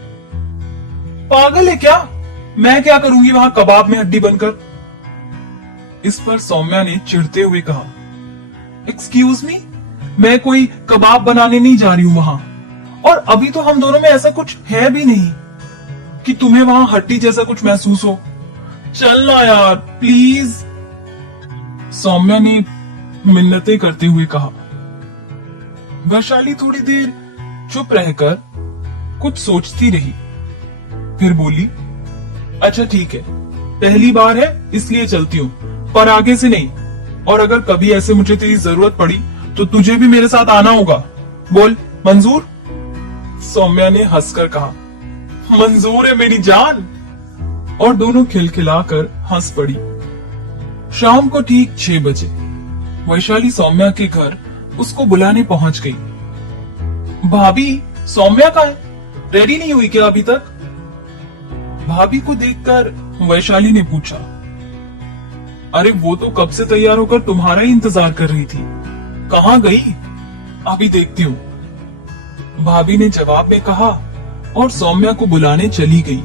पागल है क्या? मैं क्या करूंगी वहां कबाब में हड्डी बनकर? इस पर सौम्या ने चिढ़ते हुए कहा, एक्सक्यूज मी, मैं कोई कबाब बनाने नहीं जा रही हूं वहां, और अभी तो हम दोनों में ऐसा कुछ है भी नहीं कि तुम्हें वहां हड्डी जैसा कुछ महसूस हो। चलना यार प्लीज। सौम्या ने मिन्नतें करते हुए कहा। वैशाली थोड़ी देर चुप रहकर कुछ सोचती रही, फिर बोली, अच्छा ठीक है, पहली बार है इसलिए चलती हूँ, पर आगे से नहीं। और अगर कभी ऐसे मुझे तेरी जरूरत पड़ी तो तुझे भी मेरे साथ आना होगा। बोल मंजूर? सौम्या ने हंसकर कहा, मंजूर है मेरी जान। और दोनों खिलखिलाकर हंस पड़ी। शाम को ठीक 6 बजे वैशाली सौम्या के घर उसको बुलाने पहुंच गई। भाभी, सौम्या कहाँ है? रेडी नहीं हुई क्या अभी तक? भाभी को देखकर वैशाली ने पूछा। अरे वो तो कब से तैयार होकर तुम्हारा ही इंतजार कर रही थी, कहाँ गई? अभी देखती हूँ, भाभी ने जवाब में कहा और सौम्या को बुलाने चली गई।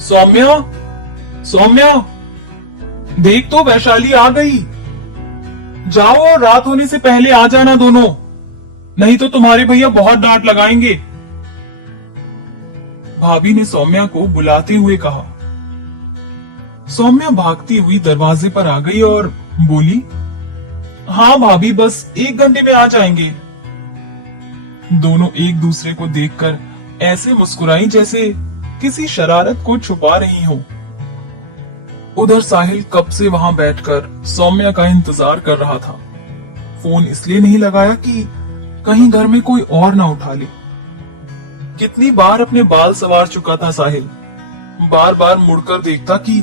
सौम्या, सौम्या, देख तो वैशाली आ गई। जाओ और रात होने से पहले आ जाना दोनों, नहीं तो तुम्हारे भैया बहुत डांट लगाएंगे। भाभी ने सौम्या को बुलाते हुए कहा। सौम्या भागती हुई दरवाजे पर आ गई और बोली, हाँ भाभी, बस 1 घंटे में आ जाएंगे। दोनों एक दूसरे को देखकर ऐसे मुस्कुराई जैसे किसी शरारत को छुपा रही हो। उधर साहिल कब से वहां बैठकर सौम्या का इंतजार कर रहा था। फोन इसलिए नहीं लगाया कि कहीं घर में कोई और ना उठा ले। कितनी बार अपने बाल सवार चुका था साहिल, बार बार मुड़कर देखता कि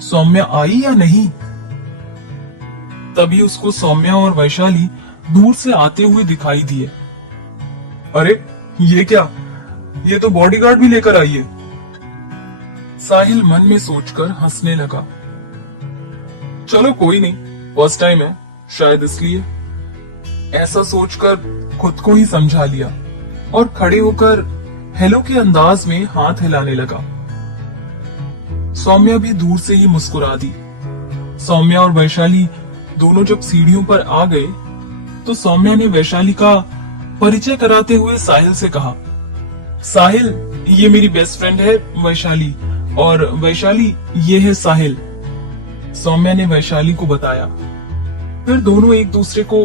सौम्या आई या नहीं। तभी उसको सौम्या और वैशाली दूर से आते हुए दिखाई दिए। अरे ये क्या, ये तो बॉडीगार्ड भी लेकर आई है। साहिल मन में सोचकर हंसने लगा। चलो कोई नहीं, फर्स्ट टाइम है शायद इसलिए। ऐसा सोचकर खुद को ही समझा लिया और खड़े होकर हेलो के अंदाज में हाथ हिलाने लगा। सौम्या भी दूर से ही मुस्कुरा दी। सौम्या और वैशाली दोनों जब सीढ़ियों पर आ गए तो सौम्या ने वैशाली का परिचय कराते हुए साहिल से कहा, साहिल, ये मेरी बेस्ट फ्रेंड है वैशाली, और वैशाली ये है साहिल। सौम्या ने वैशाली को बताया। फिर दोनों एक दूसरे को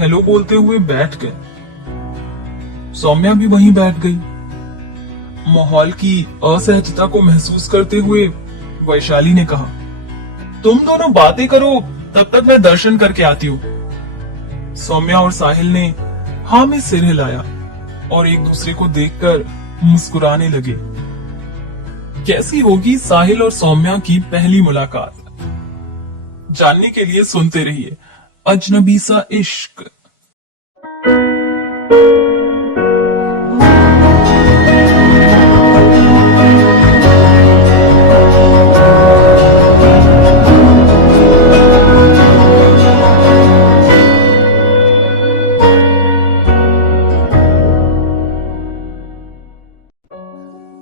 हेलो बोलते हुए बैठ गए। सौम्या भी वहीं बैठ गई। माहौल की असहजता को महसूस करते हुए वैशाली ने कहा, तुम दोनों बातें करो, तब तक मैं दर्शन करके आती हूँ। सौम्या और साहिल ने हाँ में सिर हिलाया और एक दूसरे को देखकर मुस्कुराने लगे। कैसी होगी साहिल और सौम्या की पहली मुलाकात? जानने के लिए सुनते रहिए अजनबी सा इश्क।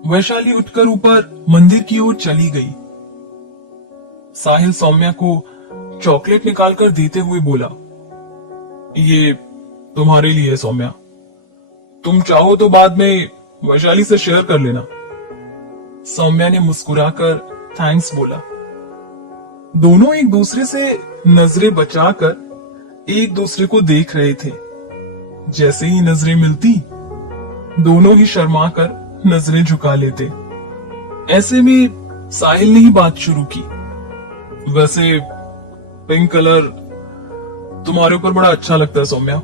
वैशाली उठकर ऊपर मंदिर की ओर चली गई। साहिल सौम्या को चॉकलेट निकालकर देते हुए बोला, ये तुम्हारे लिए है सौम्या, तुम चाहो तो बाद में वैशाली से शेयर कर लेना। सौम्या ने मुस्कुराकर थैंक्स बोला। दोनों एक दूसरे से नजरें बचाकर एक दूसरे को देख रहे थे। जैसे ही नजरें मिलती दोनों ही शर्मा कर नजरें झुका लेते। ऐसे में साहिल ने ही बात शुरू की। वैसे पिंक कलर तुम्हारे ऊपर बड़ा अच्छा लगता है सौम्या।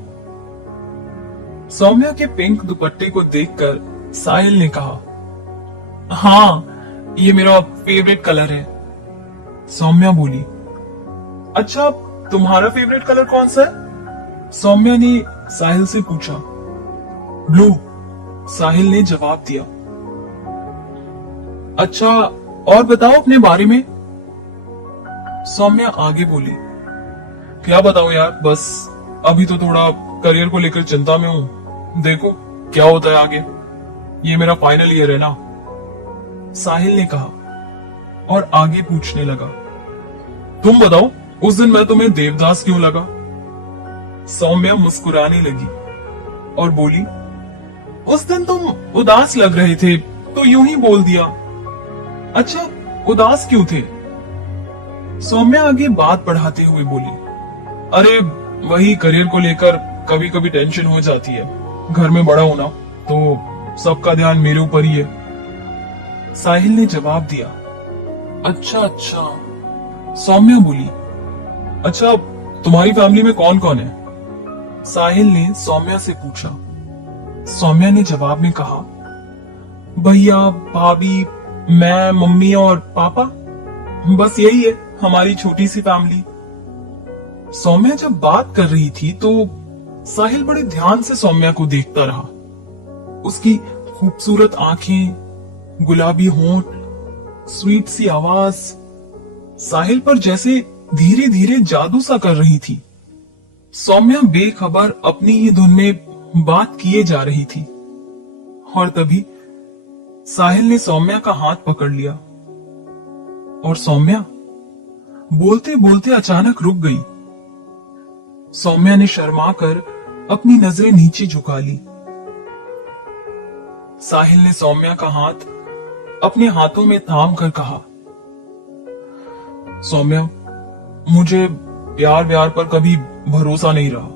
सौम्या के पिंक दुपट्टे को देखकर साहिल ने कहा, हाँ ये मेरा फेवरेट कलर है। सौम्या बोली, अच्छा तुम्हारा फेवरेट कलर कौन सा है? सौम्या ने साहिल से पूछा। ब्लू, साहिल ने जवाब दिया। अच्छा और बताओ अपने बारे में। सौम्या आगे बोली, क्या बताओ यार, बस अभी तो थोड़ा करियर को लेकर चिंता में हूं, देखो क्या होता है आगे, ये मेरा फाइनल ईयर है ना। साहिल ने कहा और आगे पूछने लगा, तुम बताओ उस दिन मैं तुम्हें देवदास क्यों लगा? सौम्या मुस्कुराने लगी और बोली, उस दिन तुम उदास लग रहे थे तो यूं ही बोल दिया। अच्छा उदास क्यों थे? सौम्या आगे बात बढ़ाते हुए बोली, अरे वही करियर को लेकर कभी कभी टेंशन हो जाती है, घर में बड़ा होना तो सबका ध्यान मेरे ऊपर ही है। साहिल ने जवाब दिया। अच्छा अच्छा। सौम्या बोली, अच्छा तुम्हारी फैमिली में कौन कौन है? साहिल ने सौम्या से पूछा। सौम्या ने जवाब में कहा, भैया भाभी मैं मम्मी और पापा, बस यही है हमारी छोटी सी फैमिली। सौम्या जब बात कर रही थी तो साहिल बड़े ध्यान से सौम्या को देखता रहा। उसकी खूबसूरत आंखें, गुलाबी होंठ, स्वीट सी आवाज साहिल पर जैसे धीरे धीरे जादू सा कर रही थी। सौम्या बेखबर अपनी ही धुन में बात किए जा रही थी और तभी साहिल ने सौम्या का हाथ पकड़ लिया और सौम्या बोलते बोलते अचानक रुक गई। सौम्या ने शर्माकर अपनी नजरें नीचे झुका ली। साहिल ने सौम्या का हाथ अपने हाथों में थाम कर कहा, सौम्या मुझे प्यार व्यार पर कभी भरोसा नहीं रहा।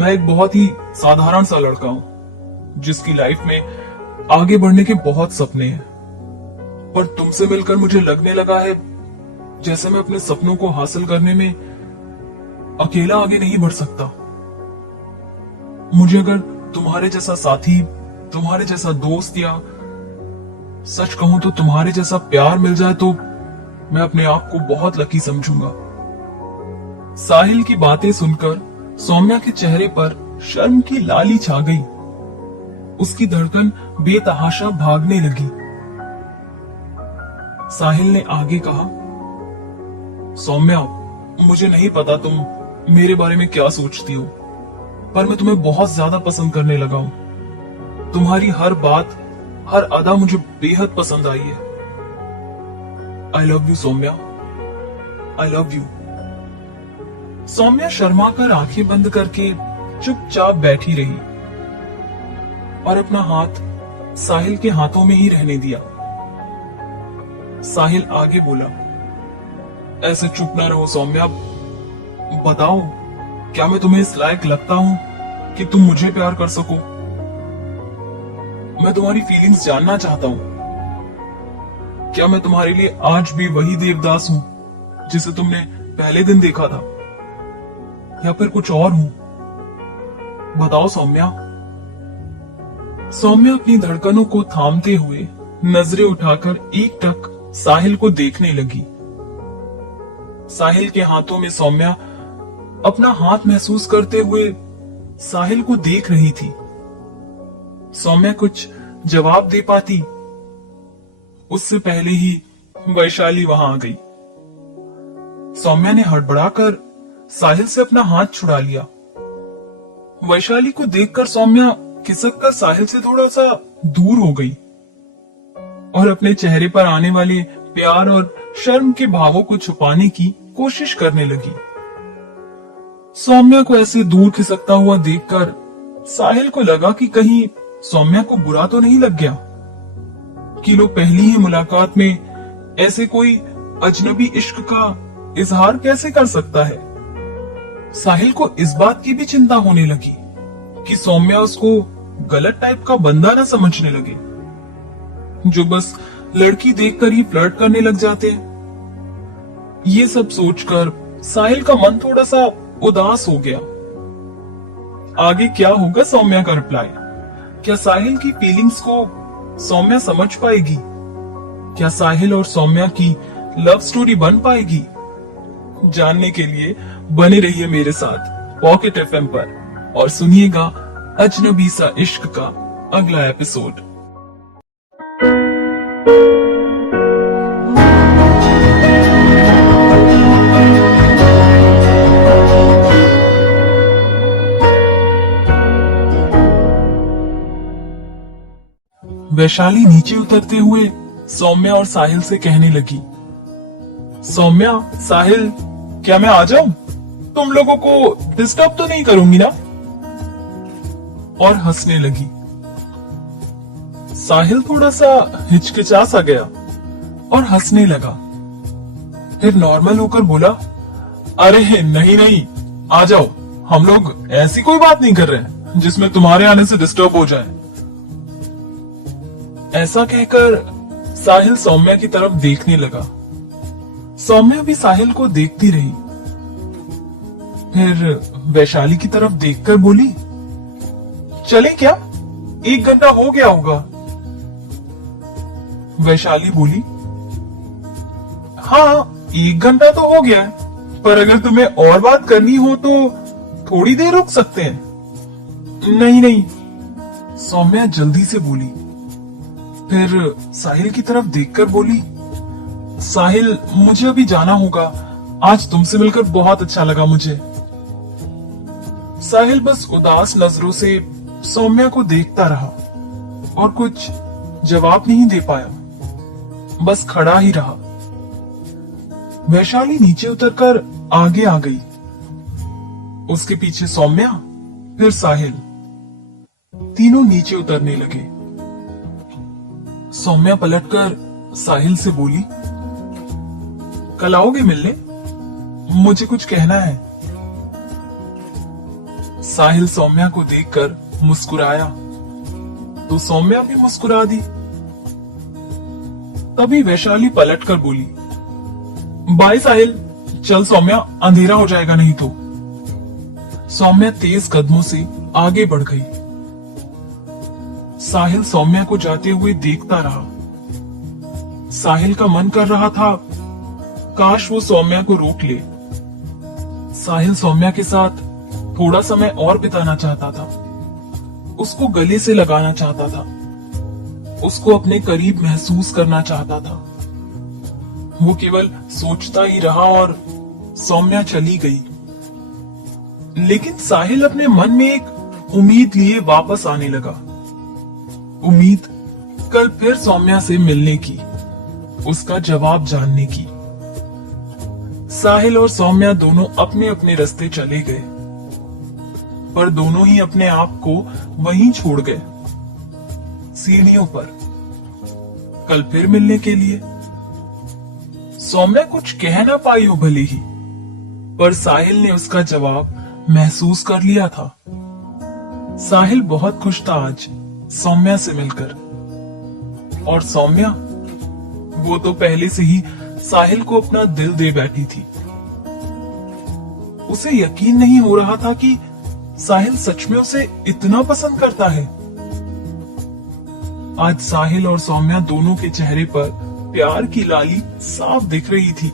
मैं एक बहुत ही साधारण सा लड़का हूं जिसकी लाइफ में आगे बढ़ने के बहुत सपने हैं, पर तुमसे मिलकर मुझे लगने लगा है जैसे मैं अपने सपनों को हासिल करने में अकेला आगे नहीं बढ़ सकता। मुझे अगर तुम्हारे जैसा साथी, तुम्हारे जैसा दोस्त या सच कहूं तो तुम्हारे जैसा प्यार मिल जाए तो मैं अपने आप को बहुत लकी समझूंगा। साहिल की बातें सुनकर सौम्या के चेहरे पर शर्म की लाली छा गई। उसकी धड़कन बेतहाशा भागने लगी। साहिल ने आगे कहा, सौम्या मुझे नहीं पता तुम मेरे बारे में क्या सोचती हो, पर मैं तुम्हें बहुत ज्यादा पसंद करने लगा हूं। तुम्हारी हर बात, हर अदा मुझे बेहद पसंद आई है। I love you Saumya, I love you. Saumya Sharma कर आंखें बंद करके चुपचाप बैठी रही और अपना हाथ साहिल के हाथों में ही रहने दिया। साहिल आगे बोला, ऐसे चुप ना रहो सौम्या, बताओ क्या मैं तुम्हें इस लायक लगता हूं कि तुम मुझे प्यार कर सको? मैं तुम्हारी फीलिंग्स जानना चाहता हूं। क्या मैं तुम्हारे लिए आज भी वही देवदास हूं जिसे तुमने पहले दिन देखा था, या फिर कुछ और हूं? बताओ सौम्या। सौम्या अपनी धड़कनों को थामते हुए नजरें उठाकर एकटक साहिल को देखने लगी। साहिल के हाथों में सौम्या अपना हाथ महसूस करते हुए साहिल को देख रही थी। सौम्या कुछ जवाब दे पाती उससे पहले ही वैशाली वहां आ गई। सौम्या ने हड़बड़ाकर साहिल से अपना हाथ छुड़ा लिया। वैशाली को देखकर सौम्या खिसक कर साहिल से थोड़ा सा दूर हो गई और अपने चेहरे पर आने वाले प्यार और शर्म के भावों को छुपाने की कोशिश करने लगी। सौम्या को ऐसे दूर खिसकता हुआ देखकर साहिल को लगा कि कहीं सौम्या को बुरा तो नहीं लग गया कि लोग पहली ही मुलाकात में ऐसे कोई अजनबी इश्क का इजहार कैसे कर सकता है। साहिल को इस बात की भी चिंता होने लगी कि सौम्या उसको गलत टाइप का बंदा ना समझने लगे जो बस लड़की देखकर ही फ्लर्ट करने लग जाते हैं। ये सब सोचकर साहिल का मन थोड़ा सा उदास हो गया। आगे क्या होगा सौम्या का रिप्लाई? क्या साहिल की फीलिंग्स को सौम्या समझ पाएगी? क्या साहिल और सौम्या की लव स्टोरी बन पाएगी? जानने के लिए बने रहिए मेरे साथ पॉकेट एफएम पर और सुनिएगा अजनबी सा इश्क का अगला एपिसोड। वैशाली नीचे उतरते हुए सौम्या और साहिल से कहने लगी, सौम्या, साहिल, क्या मैं आ जाऊं? तुम लोगों को डिस्टर्ब तो नहीं करूंगी ना? और हंसने लगी। साहिल थोड़ा सा हिचकिचा सा गया और हंसने लगा। फिर नॉर्मल होकर बोला, अरे नहीं नहीं, आ जाओ, हम लोग ऐसी कोई बात नहीं कर रहे जिसमें तुम्हारे आने से डिस्टर्ब हो जाए। ऐसा कहकर साहिल सौम्या की तरफ देखने लगा। सौम्या भी साहिल को देखती रही। फिर वैशाली की तरफ देखकर बोली, चले क्या? 1 घंटा हो गया होगा। वैशाली बोली, हाँ 1 घंटा तो हो गया है, पर अगर तुम्हें और बात करनी हो तो थोड़ी देर रुक सकते हैं। नहीं नहीं, सौम्या जल्दी से बोली। फिर साहिल की तरफ देखकर बोली, साहिल, मुझे अभी जाना होगा। आज तुमसे मिलकर बहुत अच्छा लगा मुझे। साहिल बस उदास नजरों से सौम्या को देखता रहा और कुछ जवाब नहीं दे पाया, बस खड़ा ही रहा। वैशाली नीचे उतरकर आगे आ गई। उसके पीछे सौम्या, फिर साहिल, तीनों नीचे उतरने लगे। सौम्या पलटकर साहिल से बोली, कल आओगे मिलने? मुझे कुछ कहना है। साहिल सौम्या को देखकर मुस्कुराया तो सौम्या भी मुस्कुरा दी। तभी वैशाली पलटकर बोली, बाय साहिल, चल सौम्या, अंधेरा हो जाएगा नहीं तो। सौम्या तेज कदमों से आगे बढ़ गई। साहिल सौम्या को जाते हुए देखता रहा। साहिल का मन कर रहा था काश वो सौम्या को रोक ले। साहिल सौम्या के साथ थोड़ा समय और बिताना चाहता था, उसको गले से लगाना चाहता था, उसको अपने करीब महसूस करना चाहता था। वो केवल सोचता ही रहा और सौम्या चली गई। लेकिन साहिल अपने मन में एक उम्मीद लिए वापस आने लगा। उम्मीद कल फिर सौम्या से मिलने की, उसका जवाब जानने की। साहिल और सौम्या दोनों अपने अपने रास्ते चले गए, पर दोनों ही अपने आप को वहीं छोड़ गए, सीढ़ियों पर, कल फिर मिलने के लिए। सौम्या कुछ कह ना पाई हो भले ही, पर साहिल ने उसका जवाब महसूस कर लिया था। साहिल बहुत खुश था आज सौम्या से मिलकर, और सौम्या, वो तो पहले से ही साहिल को अपना दिल दे बैठी थी। उसे यकीन नहीं हो रहा था कि साहिल सच में उसे इतना पसंद करता है। आज साहिल और सौम्या दोनों के चेहरे पर प्यार की लाली साफ दिख रही थी।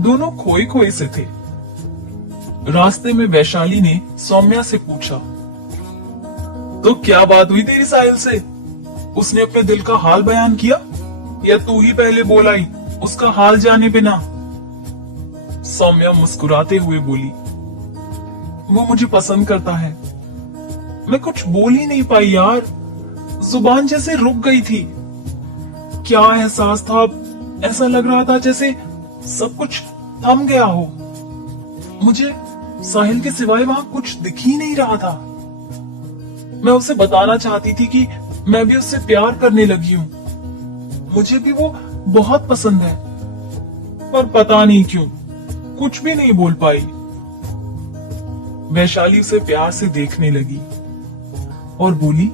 दोनों खोए खोए से थे। रास्ते में वैशाली ने सौम्या से पूछा, तो क्या बात हुई तेरी साहिल से? उसने अपने दिल का हाल बयान किया या तू ही पहले बोल आई उसका हाल जाने बिना? सौम्या मुस्कुराते हुए बोली, वो मुझे पसंद करता है। मैं कुछ बोल ही नहीं पाई यार, जुबान जैसे रुक गई थी। क्या एहसास था, ऐसा लग रहा था जैसे सब कुछ थम गया हो। मुझे साहिल के सिवाय वहां कुछ दिख ही नहीं रहा था। मैं उसे बताना चाहती थी कि मैं भी उससे प्यार करने लगी हूँ, मुझे भी वो बहुत पसंद है, पर पता नहीं क्यों कुछ भी नहीं बोल पाई। वैशाली उसे प्यार से देखने लगी और बोली,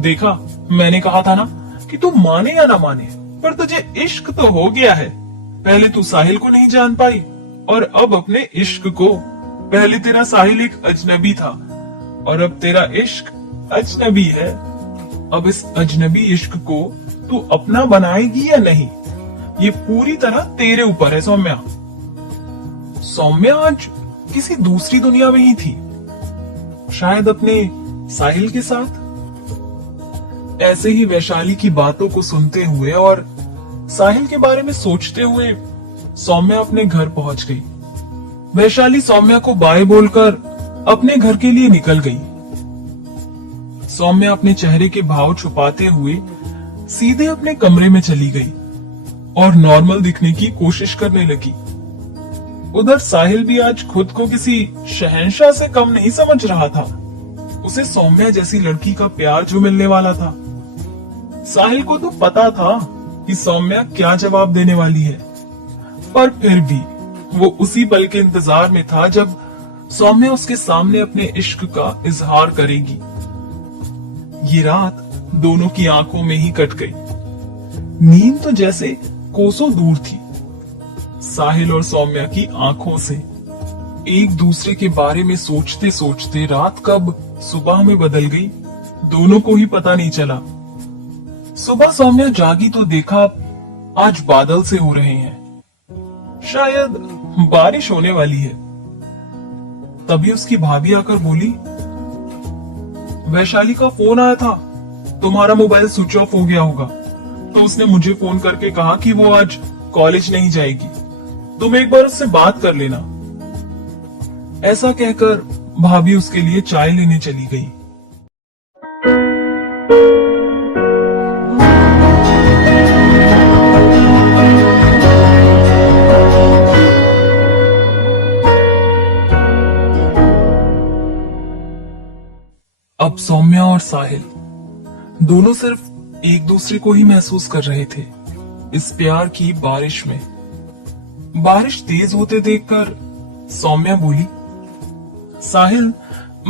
देखा, मैंने कहा था ना कि तू माने या ना माने, पर तुझे इश्क तो हो गया है। पहले तू साहिल को नहीं जान पाई और अब अपने इश्क को। पहले तेरा साहिल एक अजनबी था और अब तेरा इश्क अजनबी है। अब इस अजनबी इश्क को तू अपना बनाएगी या नहीं, ये पूरी तरह तेरे ऊपर है सौम्या। सौम्या आज किसी दूसरी दुनिया में ही थी, शायद अपने साहिल के साथ। ऐसे ही वैशाली की बातों को सुनते हुए और साहिल के बारे में सोचते हुए सौम्या अपने घर पहुंच गई। वैशाली सौम्या को बाय बोलकर अपने घर के लिए निकल गई। सौम्या अपने चेहरे के भाव छुपाते हुए सीधे अपने कमरे में चली गई और नॉर्मल दिखने की कोशिश करने लगी। उधर साहिल भी आज खुद को किसी शहंशाह से कम नहीं समझ रहा था। उसे सौम्या जैसी लड़की का प्यार जो मिलने वाला था। साहिल को तो पता था कि सौम्या क्या जवाब देने वाली है, पर फिर भी वो उसी पल के इंतजार में था जब सौम्या उसके सामने अपने इश्क का इजहार करेगी। ये रात दोनों की आंखों में ही कट गई। नींद तो जैसे कोसों दूर थी साहिल और सौम्या की आंखों से। एक दूसरे के बारे में सोचते सोचते रात कब सुबह में बदल गई, दोनों को ही पता नहीं चला। सुबह सौम्या जागी तो देखा आज बादल से हो रहे हैं, शायद बारिश होने वाली है। तभी उसकी भाभी आकर बोली, वैशाली का फोन आया था, तुम्हारा मोबाइल स्विच ऑफ हो गया होगा, तो उसने मुझे फोन करके कहा कि वो आज कॉलेज नहीं जाएगी, तुम एक बार उससे बात कर लेना। ऐसा कहकर भाभी उसके लिए चाय लेने चली गई। अब सौम्या और साहिल दोनों सिर्फ एक दूसरे को ही महसूस कर रहे थे इस प्यार की बारिश में। बारिश तेज होते देखकर सौम्या बोली, साहिल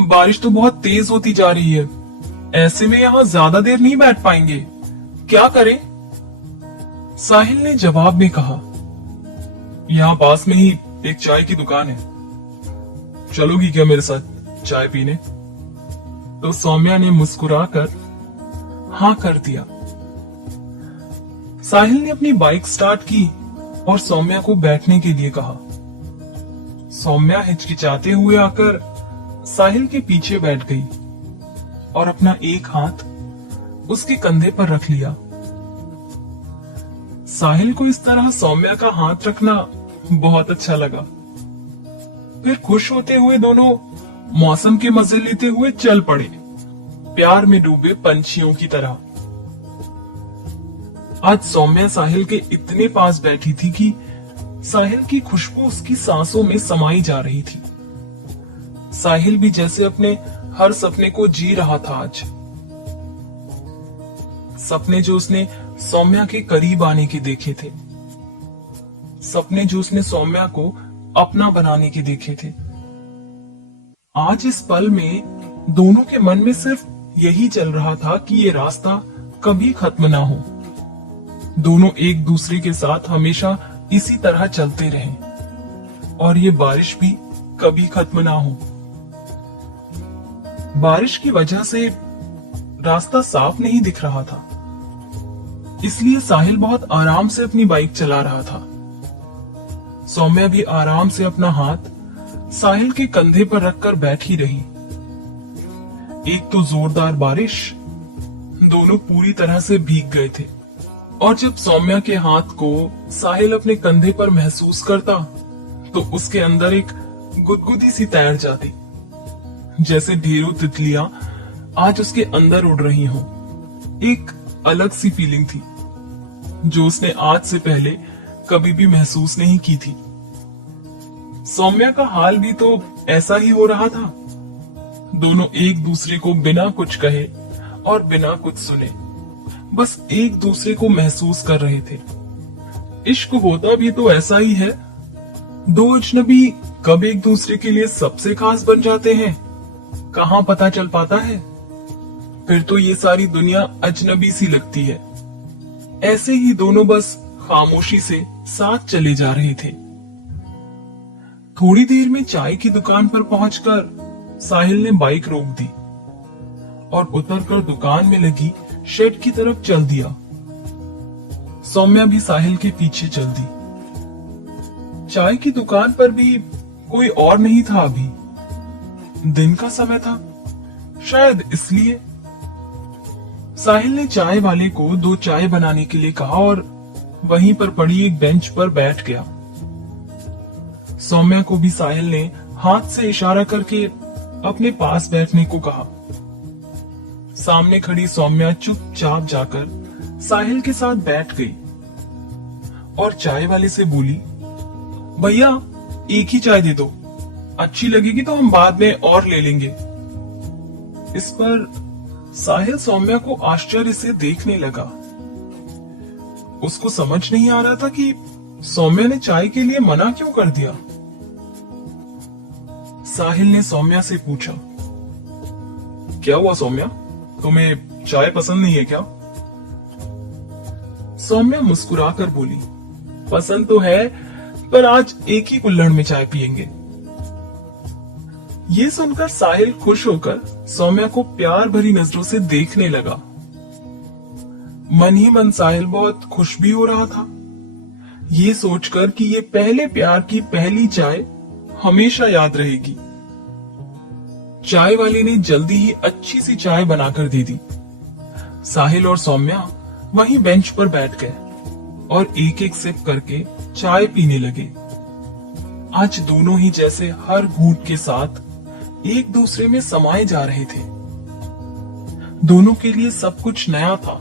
बारिश तो बहुत तेज होती जा रही है, ऐसे में यहाँ ज्यादा देर नहीं बैठ पाएंगे, क्या करें? साहिल ने जवाब में कहा, यहाँ पास में ही एक चाय की दुकान है, चलोगी क्या मेरे साथ चाय पीने? तो सौम्या ने मुस्कुराकर हाँ कर दिया। साहिल ने अपनी बाइक स्टार्ट की और सौम्या को बैठने के लिए कहा। सौम्या हिचकिचाते हुए आकर साहिल के पीछे बैठ गई और अपना एक हाथ उसके कंधे पर रख लिया। साहिल को इस तरह सौम्या का हाथ रखना बहुत अच्छा लगा। फिर खुश होते हुए दोनों मौसम के मजे लेते हुए चल पड़े, प्यार में डूबे पंछियों की तरह। आज सौम्या साहिल के इतने पास बैठी थी कि साहिल की खुशबू उसकी सांसों में समाई जा रही थी। साहिल भी जैसे अपने हर सपने को जी रहा था आज। सपने जो उसने सौम्या के करीब आने के देखे थे, सपने जो उसने सौम्या को अपना बनाने के देखे थे। आज इस पल में दोनों के मन में सिर्फ यही चल रहा था कि ये रास्ता कभी खत्म ना हो, दोनों एक दूसरे के साथ हमेशा इसी तरह चलते रहें और ये बारिश भी कभी खत्म ना हो। बारिश की वजह से रास्ता साफ नहीं दिख रहा था, इसलिए साहिल बहुत आराम से अपनी बाइक चला रहा था। सौम्या भी आराम से अपना हाथ साहिल के कंधे पर रखकर बैठी रही। एक तो जोरदार बारिश, दोनों पूरी तरह से भीग गए थे और जब सौम्या के हाथ को साहिल अपने कंधे पर महसूस करता तो उसके अंदर एक गुदगुदी सी तैर जाती, जैसे ढेरों तितलियां आज उसके अंदर उड़ रही हों। एक अलग सी फीलिंग थी जो उसने आज से पहले कभी भी महसूस नहीं की थी। सौम्या का हाल भी तो ऐसा ही हो रहा था। दोनों एक दूसरे को बिना कुछ कहे और बिना कुछ सुने बस एक दूसरे को महसूस कर रहे थे। इश्क होता भी तो ऐसा ही है, दो अजनबी कब एक दूसरे के लिए सबसे खास बन जाते हैं कहाँ पता चल पाता है। फिर तो ये सारी दुनिया अजनबी सी लगती है। ऐसे ही दोनों बस खामोशी से साथ चले जा रहे थे। थोड़ी देर में चाय की दुकान पर पहुंचकर साहिल ने बाइक रोक दी और उतरकर दुकान में लगी शेड की तरफ चल दिया। सौम्या भी साहिल के पीछे चल दी। चाय की दुकान पर भी कोई और नहीं था अभी। दिन का समय था, शायद इसलिए। साहिल ने चाय वाले को 2 चाय बनाने के लिए कहा और वहीं पर पड़ी एक बेंच पर बैठ गया। सौम्या को भी साहिल ने हाथ से इशारा करके अपने पास बैठने को कहा। सामने खड़ी सौम्या चुपचाप जाकर साहिल के साथ बैठ गई और चाय वाले से बोली, भैया एक ही चाय दे दो, अच्छी लगेगी तो हम बाद में और ले लेंगे। इस पर साहिल सौम्या को आश्चर्य से देखने लगा। उसको समझ नहीं आ रहा था कि सौम्या ने चाय के लिए मना क्यों कर दिया। साहिल ने सौम्या से पूछा, क्या हुआ सौम्या, तुम्हें चाय पसंद नहीं है क्या? सौम्या मुस्कुराकर बोली, पसंद तो है, पर आज एक ही कुल्हड़ में चाय पियेंगे। ये सुनकर साहिल खुश होकर सौम्या को प्यार भरी नजरों से देखने लगा। मन ही मन साहिल बहुत खुश भी हो रहा था, ये सोचकर कि ये पहले प्यार की पहली चाय हमेशा याद रहेगी। चाय वाले ने जल्दी ही अच्छी सी चाय बनाकर दे दी। साहिल और सौम्या वहीं बेंच पर बैठ गए और एक एक सिप करके चाय पीने लगे। आज दोनों ही जैसे हर घूंट के साथ एक दूसरे में समाये जा रहे थे। दोनों के लिए सब कुछ नया था।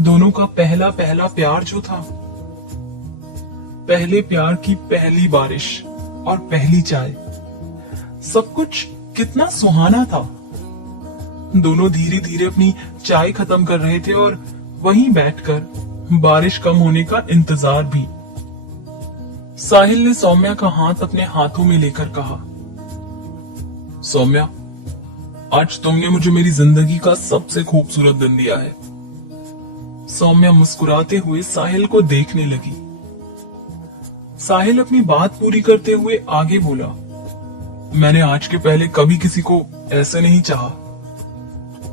दोनों का पहला पहला प्यार जो था, पहले प्यार की पहली बारिश और पहली चाय, सब कुछ कितना सुहाना था। दोनों धीरे धीरे अपनी चाय खत्म कर रहे थे और वहीं बैठकर बारिश कम होने का इंतजार भी। साहिल ने सौम्या का हाथ अपने हाथों में लेकर कहा, सौम्या, आज तुमने मुझे मेरी जिंदगी का सबसे खूबसूरत दिन दिया है। सौम्या मुस्कुराते हुए साहिल को देखने लगी। साहिल अपनी बात पूरी करते हुए आगे बोला, मैंने आज के पहले कभी किसी को ऐसे नहीं चाहा।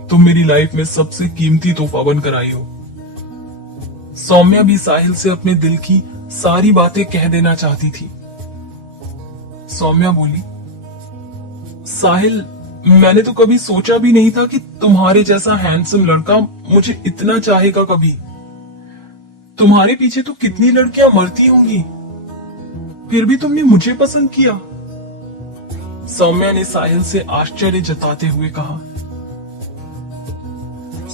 तुम मेरी लाइफ में सबसे कीमती तोहफा बनकर आई हो। सौम्या भी साहिल से अपने दिल की सारी बातें कह देना चाहती थी। सौम्या बोली, साहिल, मैंने तो कभी सोचा भी नहीं था कि तुम्हारे जैसा हैंडसम लड़का मुझे इतना चाहेगा कभी। तुम्हारे पीछे तो कितनी लड़कियां मरती होंगी, फिर भी तुमने मुझे पसंद किया। सौम्या ने साहिल से आश्चर्य जताते हुए कहा।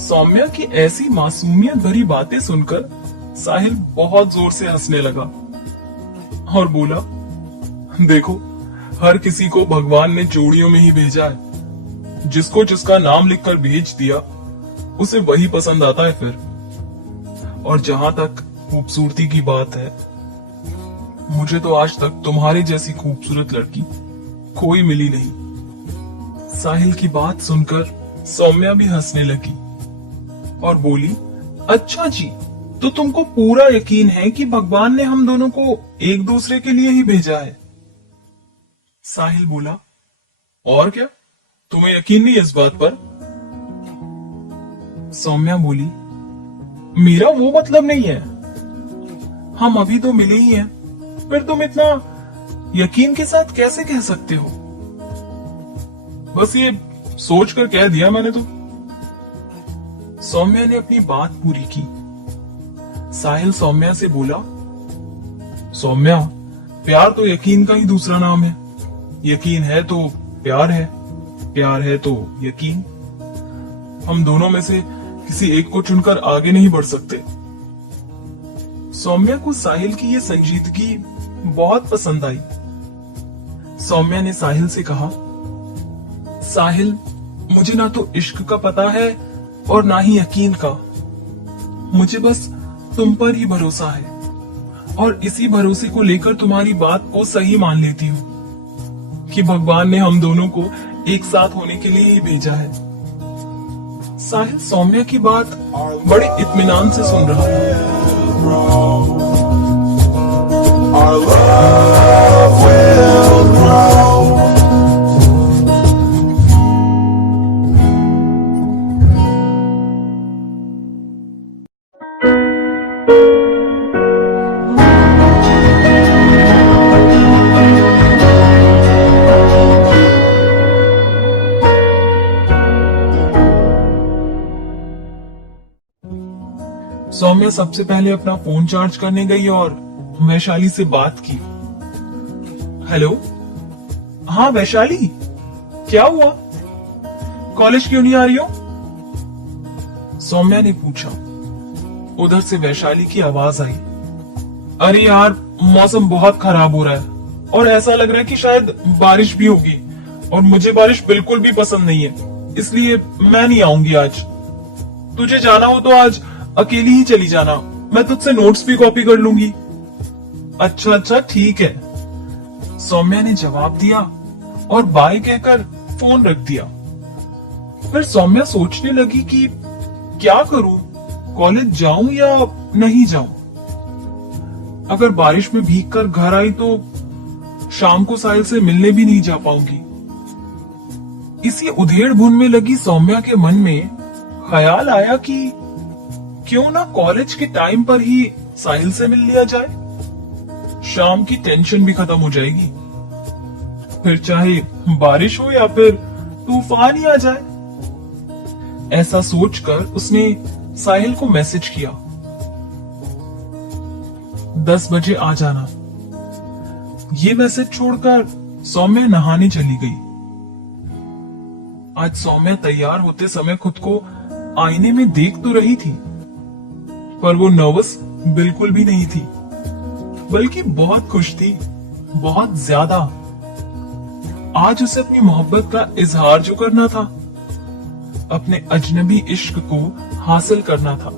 सौम्या की ऐसी मासूमियत भरी बातें सुनकर साहिल बहुत जोर से हंसने लगा और बोला, देखो, हर किसी को भगवान ने जोड़ियों में ही भेजा है। जिसको जिसका नाम लिखकर भेज दिया, उसे वही पसंद आता है फिर। और जहां तक खूबसूरती की बात है, मुझे तो आज तक तुम्हारे जैसी खूबसूरत लड़की कोई मिली नहीं। साहिल की बात सुनकर सौम्या भी हंसने लगी और बोली, अच्छा जी, तो तुमको पूरा यकीन है कि भगवान ने हम दोनों को एक दूसरे के लिए ही भेजा है? साहिल बोला, और क्या, तुम्हें यकीन नहीं इस बात पर? सौम्या बोली, मेरा वो मतलब नहीं है। हम अभी तो मिले ही हैं, फिर तुम इतना यकीन के साथ कैसे कह सकते हो? बस ये सोच कर कह दिया मैंने तो। सौम्या ने अपनी बात पूरी की। साहिल सौम्या से बोला, सौम्या, प्यार तो यकीन का ही दूसरा नाम है। यकीन है तो प्यार है, प्यार है तो यकीन। हम दोनों में से किसी एक को चुनकर आगे नहीं बढ़ सकते। सौम्या को साहिल की ये संजीदगी बहुत पसंद आई। सौम्या ने साहिल से कहा, साहिल, मुझे ना तो इश्क का पता है और ना ही यकीन का। मुझे बस तुम पर ही भरोसा है और इसी भरोसे को लेकर तुम्हारी बात को सही मान लेती हूँ कि भगवान ने हम दोनों को एक साथ होने के लिए ही भेजा है। साहिल सौम्या की बात बड़े इत्मीनान से सुन रहा था। Our love will grow. Saumya सबसे पहले अपना फोन चार्ज करने गई और वैशाली से बात की। हेलो, हाँ वैशाली, क्या हुआ? कॉलेज क्यों नहीं आ रही हो? सौम्या ने पूछा। उधर से वैशाली की आवाज आई। अरे यार, मौसम बहुत खराब हो रहा है और ऐसा लग रहा है कि शायद बारिश भी होगी, और मुझे बारिश बिल्कुल भी पसंद नहीं है, इसलिए मैं नहीं आऊंगी आज। तुझे जाना हो तो आज अकेली ही चली जाना, मैं तुझसे नोट्स भी कॉपी कर लूंगी। अच्छा अच्छा ठीक है, सौम्या ने जवाब दिया और बाय कहकर फोन रख दिया। फिर सौम्या सोचने लगी कि क्या करूं, कॉलेज जाऊं या नहीं जाऊं। अगर बारिश में भीगकर घर आई तो शाम को साहिल से मिलने भी नहीं जा पाऊंगी। इसी उधेड़-बुन में लगी सौम्या के मन में ख्याल आया कि क्यों ना कॉलेज के टाइम पर ही साहिल से मिल लिया जाए, शाम की टेंशन भी खत्म हो जाएगी। फिर चाहे बारिश हो या फिर तूफान ही आ जाए। ऐसा सोचकर उसने साहिल को मैसेज किया, 10 बजे आ जाना। ये मैसेज छोड़कर सौम्या नहाने चली गई। आज सौम्या तैयार होते समय खुद को आईने में देख तो रही थी, पर वो नर्वस बिल्कुल भी नहीं थी, बल्कि बहुत खुश थी, बहुत ज्यादा। आज उसे अपनी मोहब्बत का इजहार जो करना था, अपने अजनबी इश्क को हासिल करना था।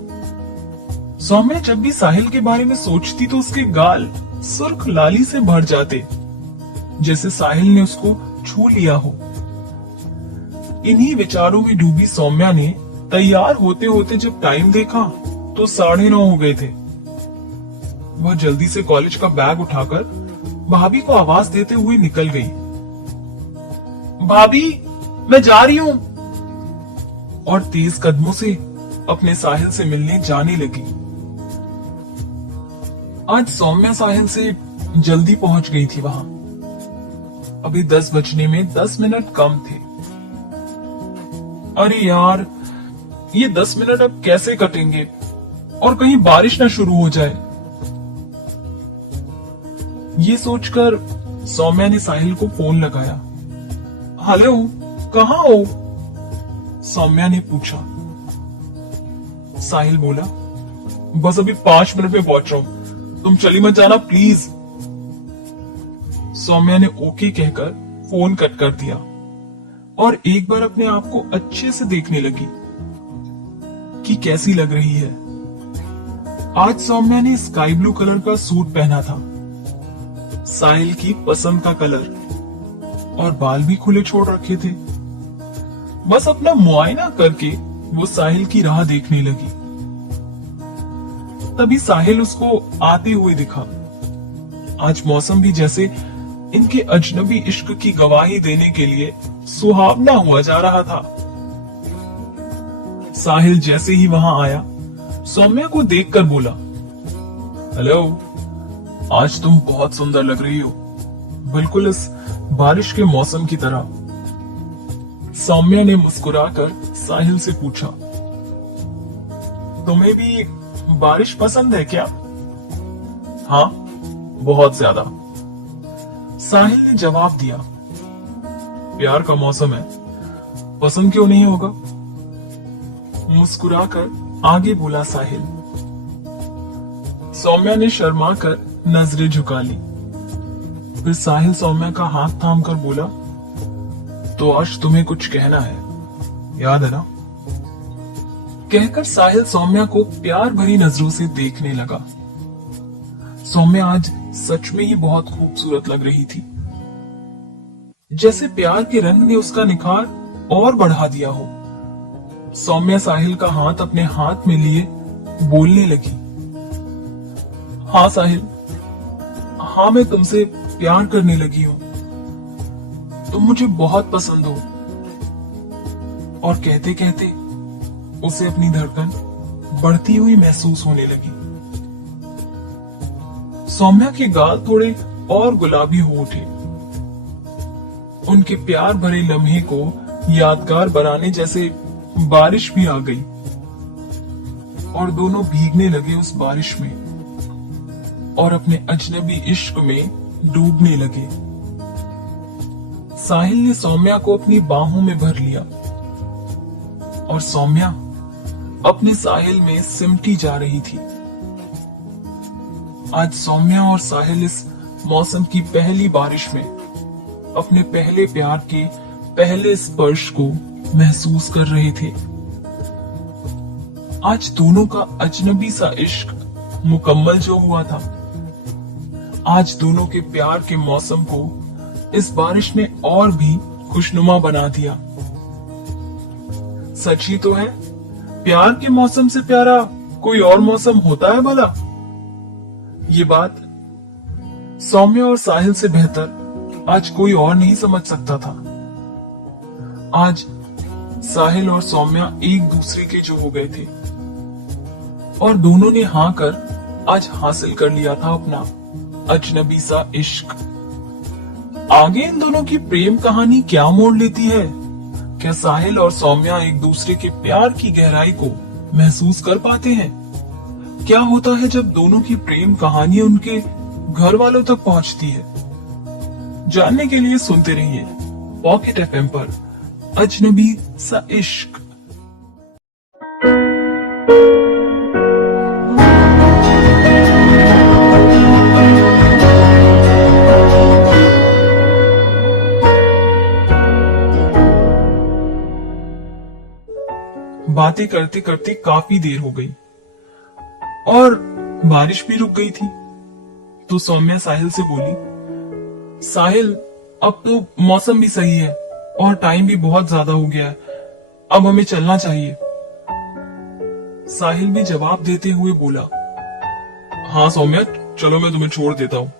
सौम्या जब भी साहिल के बारे में सोचती तो उसके गाल सुर्ख लाली से भर जाते, जैसे साहिल ने उसको छू लिया हो। इन्हीं विचारों में डूबी सौम्या ने तैयार होते होते जब टाइम देखा तो 9:30 हो गए थे। वह जल्दी से कॉलेज का बैग उठाकर भाभी को आवाज देते हुए निकल गई। भाभी, मैं जा रही हूँ, और तेज कदमों से अपने साहिल से मिलने जाने लगी। आज सौम्या साहिल से जल्दी पहुंच गई थी वहां। अभी 10 बजने में 10 मिनट कम थे। अरे यार, ये 10 मिनट अब कैसे कटेंगे, और कहीं बारिश ना शुरू हो जाए। ये सोचकर सौम्या ने साहिल को फोन लगाया। हेलो, कहाँ हो? सौम्या ने पूछा। साहिल बोला, बस अभी 5 मिनट में पहुंच रहा हूं, तुम चली मत जाना प्लीज। सौम्या ने ओके कहकर फोन कट कर दिया और एक बार अपने आप को अच्छे से देखने लगी कि कैसी लग रही है। आज सौम्या ने स्काई ब्लू कलर का सूट पहना था, साहिल की पसंद का कलर, और बाल भी खुले छोड़ रखे थे। बस अपना मुआयना करके वो साहिल की राह देखने लगी। तभी साहिल उसको आते हुए दिखा। आज मौसम भी जैसे इनके अजनबी इश्क की गवाही देने के लिए सुहावना हुआ जा रहा था। साहिल जैसे ही वहां आया, सौम्या को देखकर बोला, हेलो, आज तुम बहुत सुंदर लग रही हो, बिल्कुल इस बारिश के मौसम की तरह। सौम्या ने मुस्कुराकर साहिल से पूछा, तुम्हें भी बारिश पसंद है क्या? हाँ, बहुत ज्यादा, साहिल ने जवाब दिया। प्यार का मौसम है, पसंद क्यों नहीं होगा? मुस्कुराकर आगे बोला साहिल। सौम्या ने शर्माकर नजरें झुका ली। फिर साहिल सौम्या का हाथ थामकर बोला, तो आज तुम्हें कुछ कहना है, याद है ना? कहकर साहिल सौम्या को प्यार भरी नजरों से देखने लगा। सौम्या आज सच में ही बहुत खूबसूरत लग रही थी, जैसे प्यार के रंग ने उसका निखार और बढ़ा दिया हो। सौम्या साहिल का हाथ अपने हाथ में लिए बोलने लगी। हाँ साहिल, हाँ मैं तुमसे प्यार करने लगी हूँ। तुम मुझे बहुत पसंद हो। और कहते कहते उसे अपनी धड़कन बढ़ती हुई महसूस होने लगी। सौम्या के गाल थोड़े और गुलाबी हो उठे। उनके प्यार भरे लम्हे को यादगार बनाने जैसे बारिश भी आ गई और दोनों भीगने लगे उस बारिश में और अपने अजनबी इश्क में डूबने लगे। साहिल ने सौम्या को अपनी बाहों में भर लिया और सौम्या अपने साहिल में सिमटी जा रही थी। आज सौम्या और साहिल इस मौसम की पहली बारिश में अपने पहले प्यार के पहले स्पर्श को महसूस कर रहे थे। आज दोनों का अजनबी सा इश्क मुकम्मल जो हुआ था। आज दोनों के प्यार के मौसम को इस बारिश ने और भी खुशनुमा बना दिया। सच ही तो है, प्यार के मौसम से प्यारा कोई और मौसम होता है भला? ये बात सौम्या और साहिल से बेहतर आज कोई और नहीं समझ सकता था। आज साहिल और सौम्या एक दूसरे के जो हो गए थे और दोनों ने हाँ कर आज हासिल कर लिया था अपना अजनबी सा इश्क। आगे इन दोनों की प्रेम कहानी क्या मोड़ लेती है? क्या साहिल और सौम्या एक दूसरे के प्यार की गहराई को महसूस कर पाते हैं? क्या होता है जब दोनों की प्रेम कहानी उनके घर वालों तक पहुंचती है? जानने के लिए सुनते रहिए पॉकेट एफएम पर अजनबी सा इश्क। बातें करते करते काफी देर हो गई और बारिश भी रुक गई थी। तो सौम्या साहिल से बोली, साहिल अब तो मौसम भी सही है और टाइम भी बहुत ज्यादा हो गया है, अब हमें चलना चाहिए। साहिल भी जवाब देते हुए बोला, हाँ सौम्या चलो मैं तुम्हें छोड़ देता हूँ।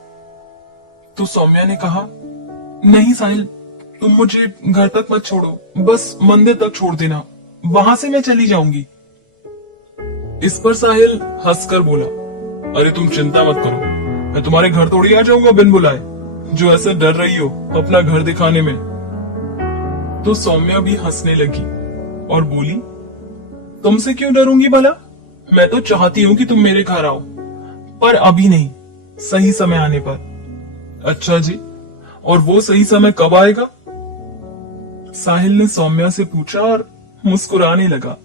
तो सौम्या ने कहा, नहीं साहिल तुम मुझे घर तक मत छोड़ो, बस मंदिर तक छोड़ देना, वहां से मैं चली जाऊंगी। इस पर साहिल हंसकर बोला, अरे तुम चिंता मत करो, मैं तुम्हारे घर थोड़ी आ जाऊंगा बिन बुलाए, जो ऐसे डर रही हो अपना घर दिखाने में। तो सौम्या भी हंसने लगी और बोली, तुमसे क्यों डरूंगी भला? मैं तो चाहती हूँ कि तुम मेरे घर आओ, पर अभी नहीं, सही समय आने पर। अच्छा जी, और वो सही समय कब आएगा? साहिल ने सौम्या से पूछा और मुस्कुराने लगा।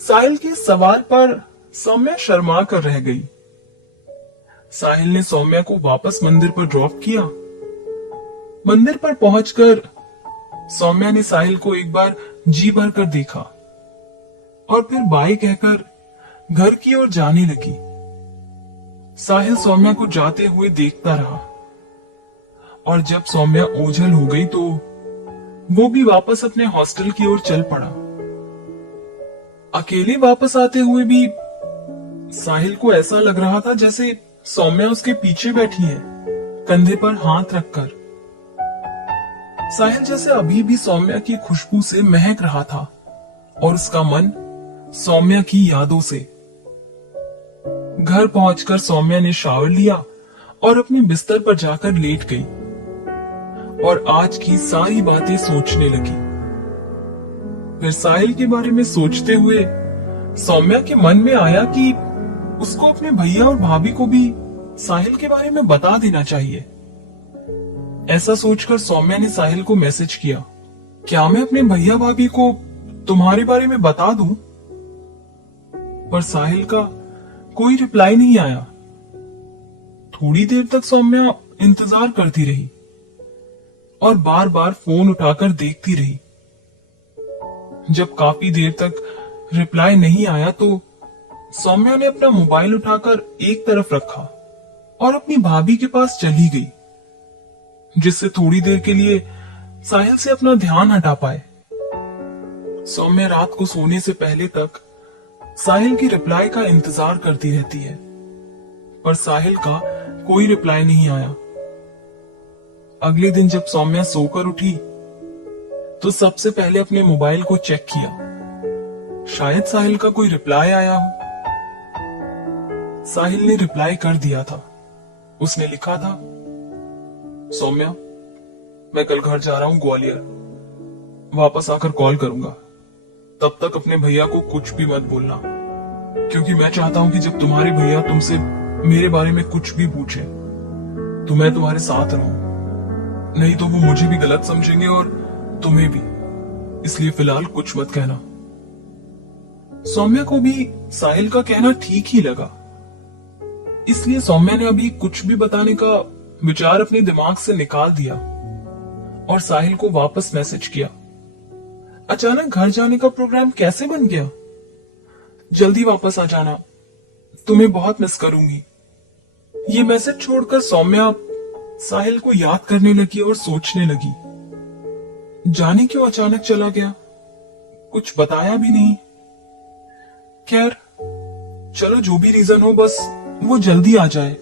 साहिल के सवाल पर सौम्या शर्मा कर रह गई। साहिल ने सौम्या को वापस मंदिर पर ड्रॉप किया। मंदिर पर पहुंचकर सौम्या ने साहिल को एक बार जी भर कर देखा और फिर बाय कहकर घर की ओर जाने लगी। साहिल सौम्या को जाते हुए देखता रहा और जब सौम्या ओझल हो गई तो वो भी वापस अपने हॉस्टल की ओर चल पड़ा। अकेले वापस आते हुए भी साहिल को ऐसा लग रहा था जैसे सौम्या उसके पीछे बैठी है, कंधे पर हाथ रखकर। साहिल जैसे अभी भी सौम्या की खुशबू से महक रहा था और उसका मन सौम्या की यादों से। घर पहुंचकर सौम्या ने शावर लिया और अपने बिस्तर पर जाकर लेट गई और आज की सारी बातें सोचने लगी। फिर साहिल के बारे में सोचते हुए सौम्या के मन में आया कि उसको अपने भैया और भाभी को भी साहिल के बारे में बता देना चाहिए। ऐसा सोचकर सौम्या ने साहिल को मैसेज किया, क्या मैं अपने भैया भाभी को तुम्हारे बारे में बता दूं? पर साहिल का कोई रिप्लाई नहीं आया। थोड़ी देर तक सौम्या इंतजार करती रही और बार बार फोन उठाकर देखती रही। जब काफी देर तक रिप्लाई नहीं आया तो सौम्या ने अपना मोबाइल उठाकर एक तरफ रखा और अपनी भाभी के पास चली गई, जिससे थोड़ी देर के लिए साहिल से अपना ध्यान हटा पाए। सौम्या रात को सोने से पहले तक साहिल की रिप्लाई का इंतजार करती रहती है, पर साहिल का कोई रिप्लाई नहीं आया। अगले दिन जब सौम्या सोकर उठी तो सबसे पहले अपने मोबाइल को चेक किया, शायद साहिल का कोई रिप्लाई आया हो। साहिल ने रिप्लाई कर दिया था। उसने लिखा था, सौम्या, मैं कल घर जा रहा हूं ग्वालियर, वापस आकर कॉल करूंगा। तब तक अपने भैया को कुछ भी मत बोलना, क्योंकि मैं चाहता हूं कि जब तुम्हारे भैया तुमसे मेरे बारे में कुछ भी पूछे तो मैं तुम्हारे साथ रहूं, नहीं तो वो मुझे भी गलत समझेंगे और तुम्हें भी। इसलिए फिलहाल कुछ मत कहना। सौम्या को भी साहिल का कहना ठीक ही लगा, इसलिए सौम्या ने अभी कुछ भी बताने का विचार अपने दिमाग से निकाल दिया और साहिल को वापस मैसेज किया। अचानक घर जाने का प्रोग्राम कैसे बन गया? जल्दी वापस आ जाना, तुम्हें बहुत मिस करूंगी। ये मैसेज छोड़कर सौम्या साहिल को याद करने लगी और सोचने लगी, जाने क्यों अचानक चला गया, कुछ बताया भी नहीं। खैर चलो, जो भी रीजन हो, बस वो जल्दी आ जाए।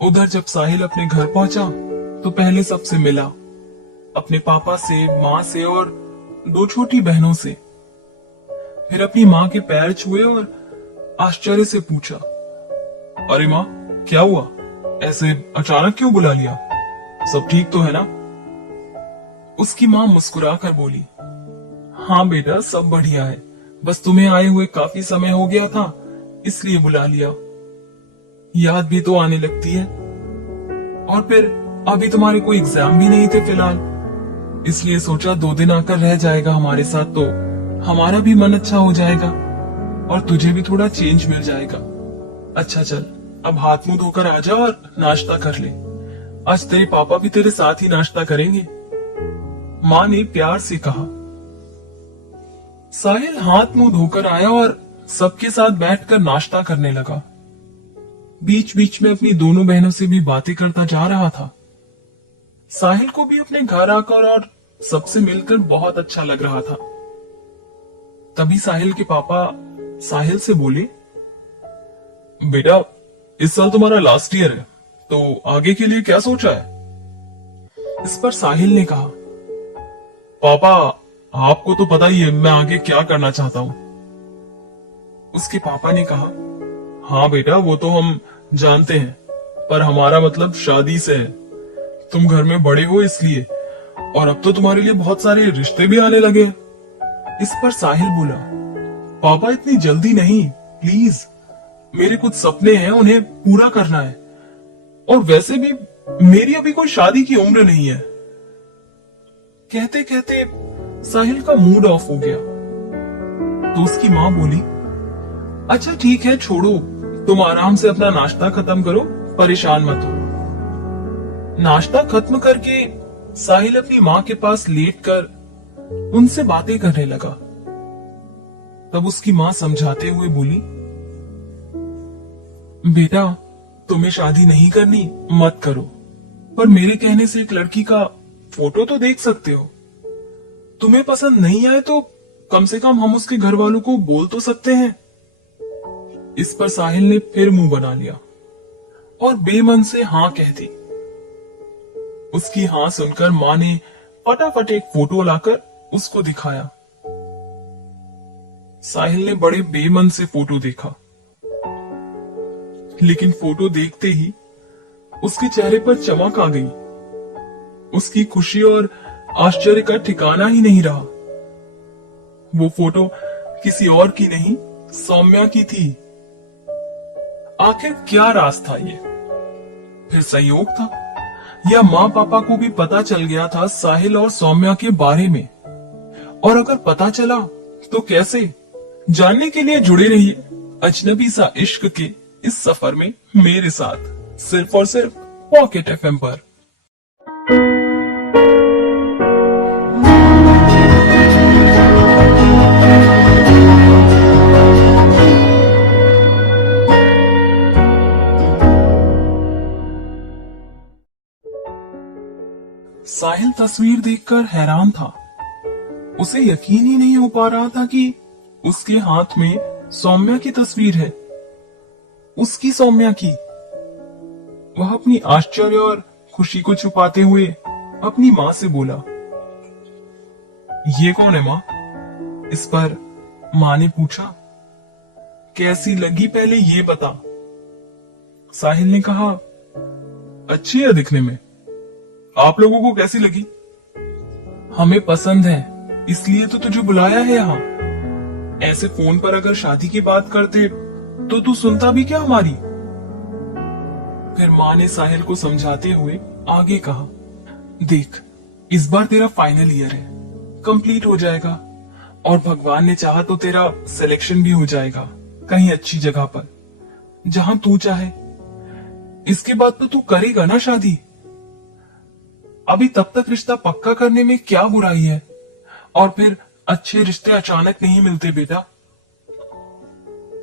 उधर जब साहिल अपने घर पहुंचा तो पहले सबसे मिला, अपने पापा से, माँ से और 2 छोटी बहनों से। फिर अपनी माँ के पैर छुए और आश्चर्य से पूछा, अरे माँ, क्या हुआ? ऐसे अचानक क्यों बुला लिया? सब ठीक तो है ना? उसकी माँ मुस्कुराकर बोली, हाँ बेटा, सब बढ़िया है, बस तुम्हें आए हुए काफी समय हो गया था, इसलिए बुला लिया। याद भी तो आने लगती है, और फिर अभी तुम्हारे कोई एग्जाम भी नहीं थे फिलहाल, इसलिए सोचा 2 दिन आकर रह जाएगा हमारे साथ, तो हमारा भी मन अच्छा हो जाएगा और तुझे भी थोड़ा चेंज मिल जाएगा। अच्छा चल, अब हाथ मुंह धोकर आ जा और नाश्ता कर ले, आज तेरे पापा भी तेरे साथ ही नाश्ता करेंगे, माँ ने प्यार से कहा। साहिल हाथ मुंह धोकर आया और सबके साथ बैठकर नाश्ता करने लगा। बीच बीच में अपनी दोनों बहनों से भी बातें करता जा रहा था। साहिल को भी अपने घर आकर और सबसे मिलकर बहुत अच्छा लग रहा था। तभी साहिल के पापा साहिल से बोले, बेटा, इस साल तुम्हारा लास्ट ईयर है, तो आगे के लिए क्या सोचा है? इस पर साहिल ने कहा, पापा, आपको तो पता ही है मैं आगे क्या करना चाहता हूं। उसके पापा ने कहा, हाँ बेटा, वो तो हम जानते हैं, पर हमारा मतलब शादी से है। तुम घर में बड़े हो इसलिए, और अब तो तुम्हारे लिए बहुत सारे रिश्ते भी आने लगे। इस पर साहिल बोला, पापा इतनी जल्दी नहीं, प्लीज, मेरे कुछ सपने हैं, उन्हें पूरा करना है, और वैसे भी मेरी अभी कोई शादी की उम्र नहीं है। कहते कहते साहिल का मूड ऑफ हो गया, तो उसकी माँ बोली, अच्छा ठीक है, छोड़ो, तुम आराम से अपना नाश्ता खत्म करो, परेशान मत हो। नाश्ता खत्म करके साहिल अपनी माँ के पास लेटकर उनसे बातें करने लगा। तब उसकी माँ समझाते हुए बोली, बेटा, तुम्हें शादी नहीं करनी, मत करो, पर मेरे कहने से एक लड़की का फोटो तो देख सकते हो। तुम्हें पसंद नहीं आए तो कम से कम हम उसके घर वालों को बोल तो सकते हैं। इस पर साहिल ने फिर मुंह बना लिया और बेमन से हाँ कह दी। उसकी हाँ सुनकर माँ ने फटाफट एक फोटो लाकर उसको दिखाया। साहिल ने बड़े बेमन से फोटो देखा, लेकिन फोटो देखते ही उसके चेहरे पर चमक आ गई। उसकी खुशी और आश्चर्य का ठिकाना ही नहीं रहा। वो फोटो किसी और की नहीं, सौम्या की थी। आखिर क्या राज था ये? फिर संयोग था, या माँ पापा को भी पता चल गया था साहिल और सौम्या के बारे में? और अगर पता चला तो कैसे? जानने के लिए जुड़े रहिए अजनबी सा इश्क के इस सफर में मेरे साथ, सिर्फ और सिर्फ पॉकेट एफएम पर। साहिल तस्वीर देखकर हैरान था। उसे यकीन ही नहीं हो पा रहा था कि उसके हाथ में सौम्या की तस्वीर है, उसकी सौम्या की। वह अपनी आश्चर्य और खुशी को छुपाते हुए अपनी मां से बोला, ये कौन है मां? इस पर मां ने पूछा, कैसी लगी पहले ये बता। साहिल ने कहा, अच्छी है दिखने में। आप लोगों को कैसी लगी? हमें पसंद है, इसलिए तो तुझे बुलाया है यहाँ। ऐसे फोन पर अगर शादी की बात करते तो तू सुनता भी क्या हमारी? फिर मां ने साहिल को समझाते हुए आगे कहा, देख, इस बार तेरा फाइनल ईयर है, कंप्लीट हो जाएगा और भगवान ने चाहा तो तेरा सिलेक्शन भी हो जाएगा कहीं अच्छी जगह पर, जहां तू चाहे। इसके बाद तो तू करेगा ना शादी। अभी तब तक रिश्ता पक्का करने में क्या बुराई है? और फिर अच्छे रिश्ते अचानक नहीं मिलते बेटा।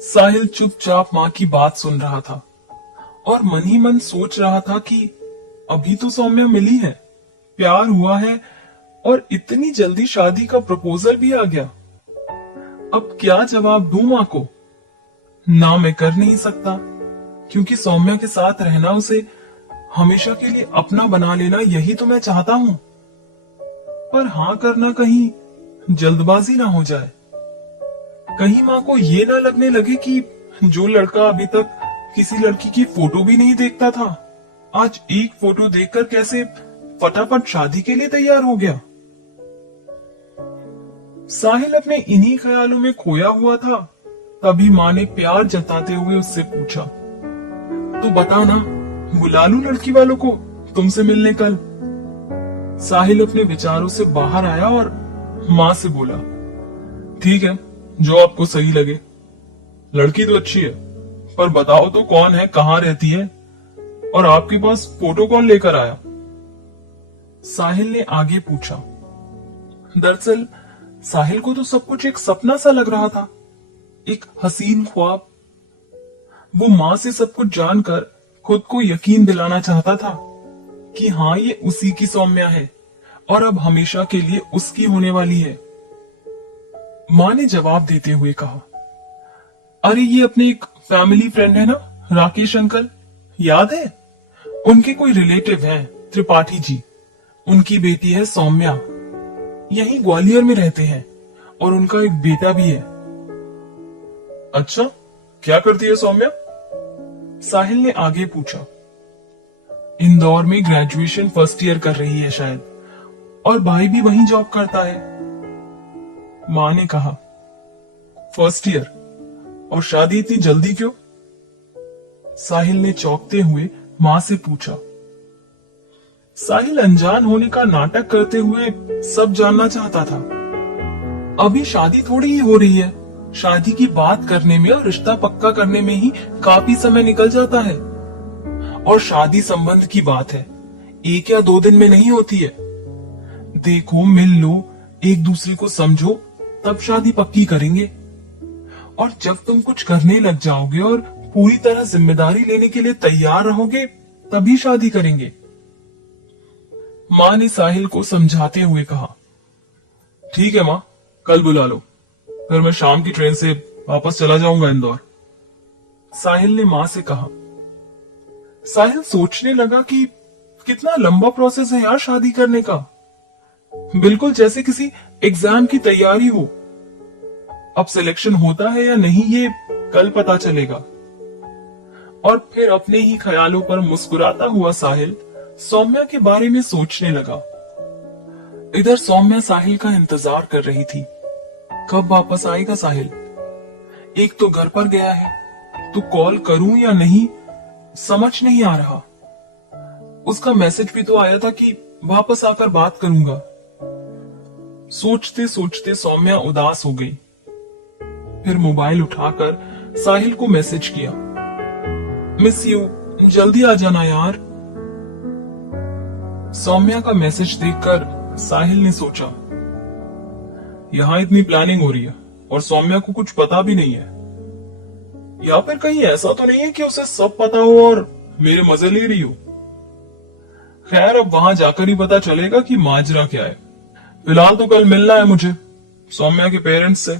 साहिल चुपचाप मां की बात सुन रहा था और मन ही मन सोच रहा था कि अभी तो सौम्या मिली है, प्यार हुआ है और इतनी जल्दी शादी का प्रपोजल भी आ गया। अब क्या जवाब दूं मां को? ना मैं कर नहीं सकता, क्योंकि सौम्या के साथ रहना, उसे हमेशा के लिए अपना बना लेना, यही तो मैं चाहता हूं। पर हां करना कहीं जल्दबाजी ना हो जाए, कहीं मां को ये ना लगने लगे कि जो लड़का अभी तक किसी लड़की की फोटो भी नहीं देखता था, आज एक फोटो देखकर कैसे फटाफट शादी के लिए तैयार हो गया। साहिल अपने इन्हीं ख्यालों में खोया हुआ था, तभी मां ने प्यार जताते हुए उससे पूछा, तो बता ना, बुला लूं लड़की वालों को तुमसे मिलने कल? साहिल अपने विचारों से बाहर आया और मां से बोला, ठीक है, जो आपको सही लगे। लड़की तो अच्छी है, पर बताओ तो कौन है, कहां रहती है और आपके पास फोटो कौन लेकर आया? साहिल ने आगे पूछा। दरअसल साहिल को तो सब कुछ एक सपना सा लग रहा था, एक हसीन ख्वाब। वो मां से सब कुछ जानकर खुद को यकीन दिलाना चाहता था कि हाँ, ये उसी की सौम्या है और अब हमेशा के लिए उसकी होने वाली है। मां ने जवाब देते हुए कहा, अरे ये अपने एक फैमिली फ्रेंड है ना, राकेश अंकल, याद है? उनके कोई रिलेटिव हैं, त्रिपाठी जी। उनकी बेटी है सौम्या, यहीं ग्वालियर में रहते हैं और उनका एक बेटा भी है। अच्छा, क्या करती है सौम्या? साहिल ने आगे पूछा। इंदौर में ग्रेजुएशन फर्स्ट ईयर कर रही है शायद, और भाई भी वहीं जॉब करता है। मां ने कहा, फर्स्ट ईयर, और शादी इतनी जल्दी क्यों? साहिल ने चौंकते हुए मां से पूछा। साहिल अनजान होने का नाटक करते हुए सब जानना चाहता था। अभी शादी थोड़ी ही हो रही है, शादी की बात करने में और रिश्ता पक्का करने में ही काफी समय निकल जाता है। और शादी संबंध की बात है, 1 या 2 दिन में नहीं होती है। देखो, मिल लो, एक दूसरे को समझो, तब शादी पक्की करेंगे। और जब तुम कुछ करने लग जाओगे और पूरी तरह जिम्मेदारी लेने के लिए तैयार रहोगे, तभी शादी करेंगे। मां ने साहिल को समझाते हुए कहा, ठीक है मां, कल बुला लो, फिर मैं शाम की ट्रेन से वापस चला जाऊंगा इंदौर। साहिल ने मां से कहा। साहिल सोचने लगा कि कितना लंबा प्रोसेस है यार शादी करने का, बिल्कुल जैसे किसी एग्जाम की तैयारी हो। अब सिलेक्शन होता है या नहीं, ये कल पता चलेगा। और फिर अपने ही ख्यालों पर मुस्कुराता हुआ साहिल सौम्या के बारे में सोचने लगा। इधर सौम्या साहिल का इंतजार कर रही थी, कब वापस आएगा साहिल। एक तो घर पर गया है, तो कॉल करूं या नहीं समझ नहीं आ रहा। उसका मैसेज भी तो आया था कि वापस आकर बात करूंगा। सोचते सोचते सौम्या उदास हो गई। फिर मोबाइल उठाकर साहिल को मैसेज किया, मिस यू, जल्दी आ जाना यार। सौम्या का मैसेज देखकर साहिल ने सोचा, यहां इतनी प्लानिंग हो रही है और सौम्या को कुछ पता भी नहीं है, या फिर कहीं ऐसा तो नहीं है कि उसे सब पता हो और मेरे मजे ले रही हो। खैर, अब वहां जाकर ही पता चलेगा कि माजरा क्या है। फिलहाल तो कल मिलना है मुझे सौम्या के पेरेंट्स से।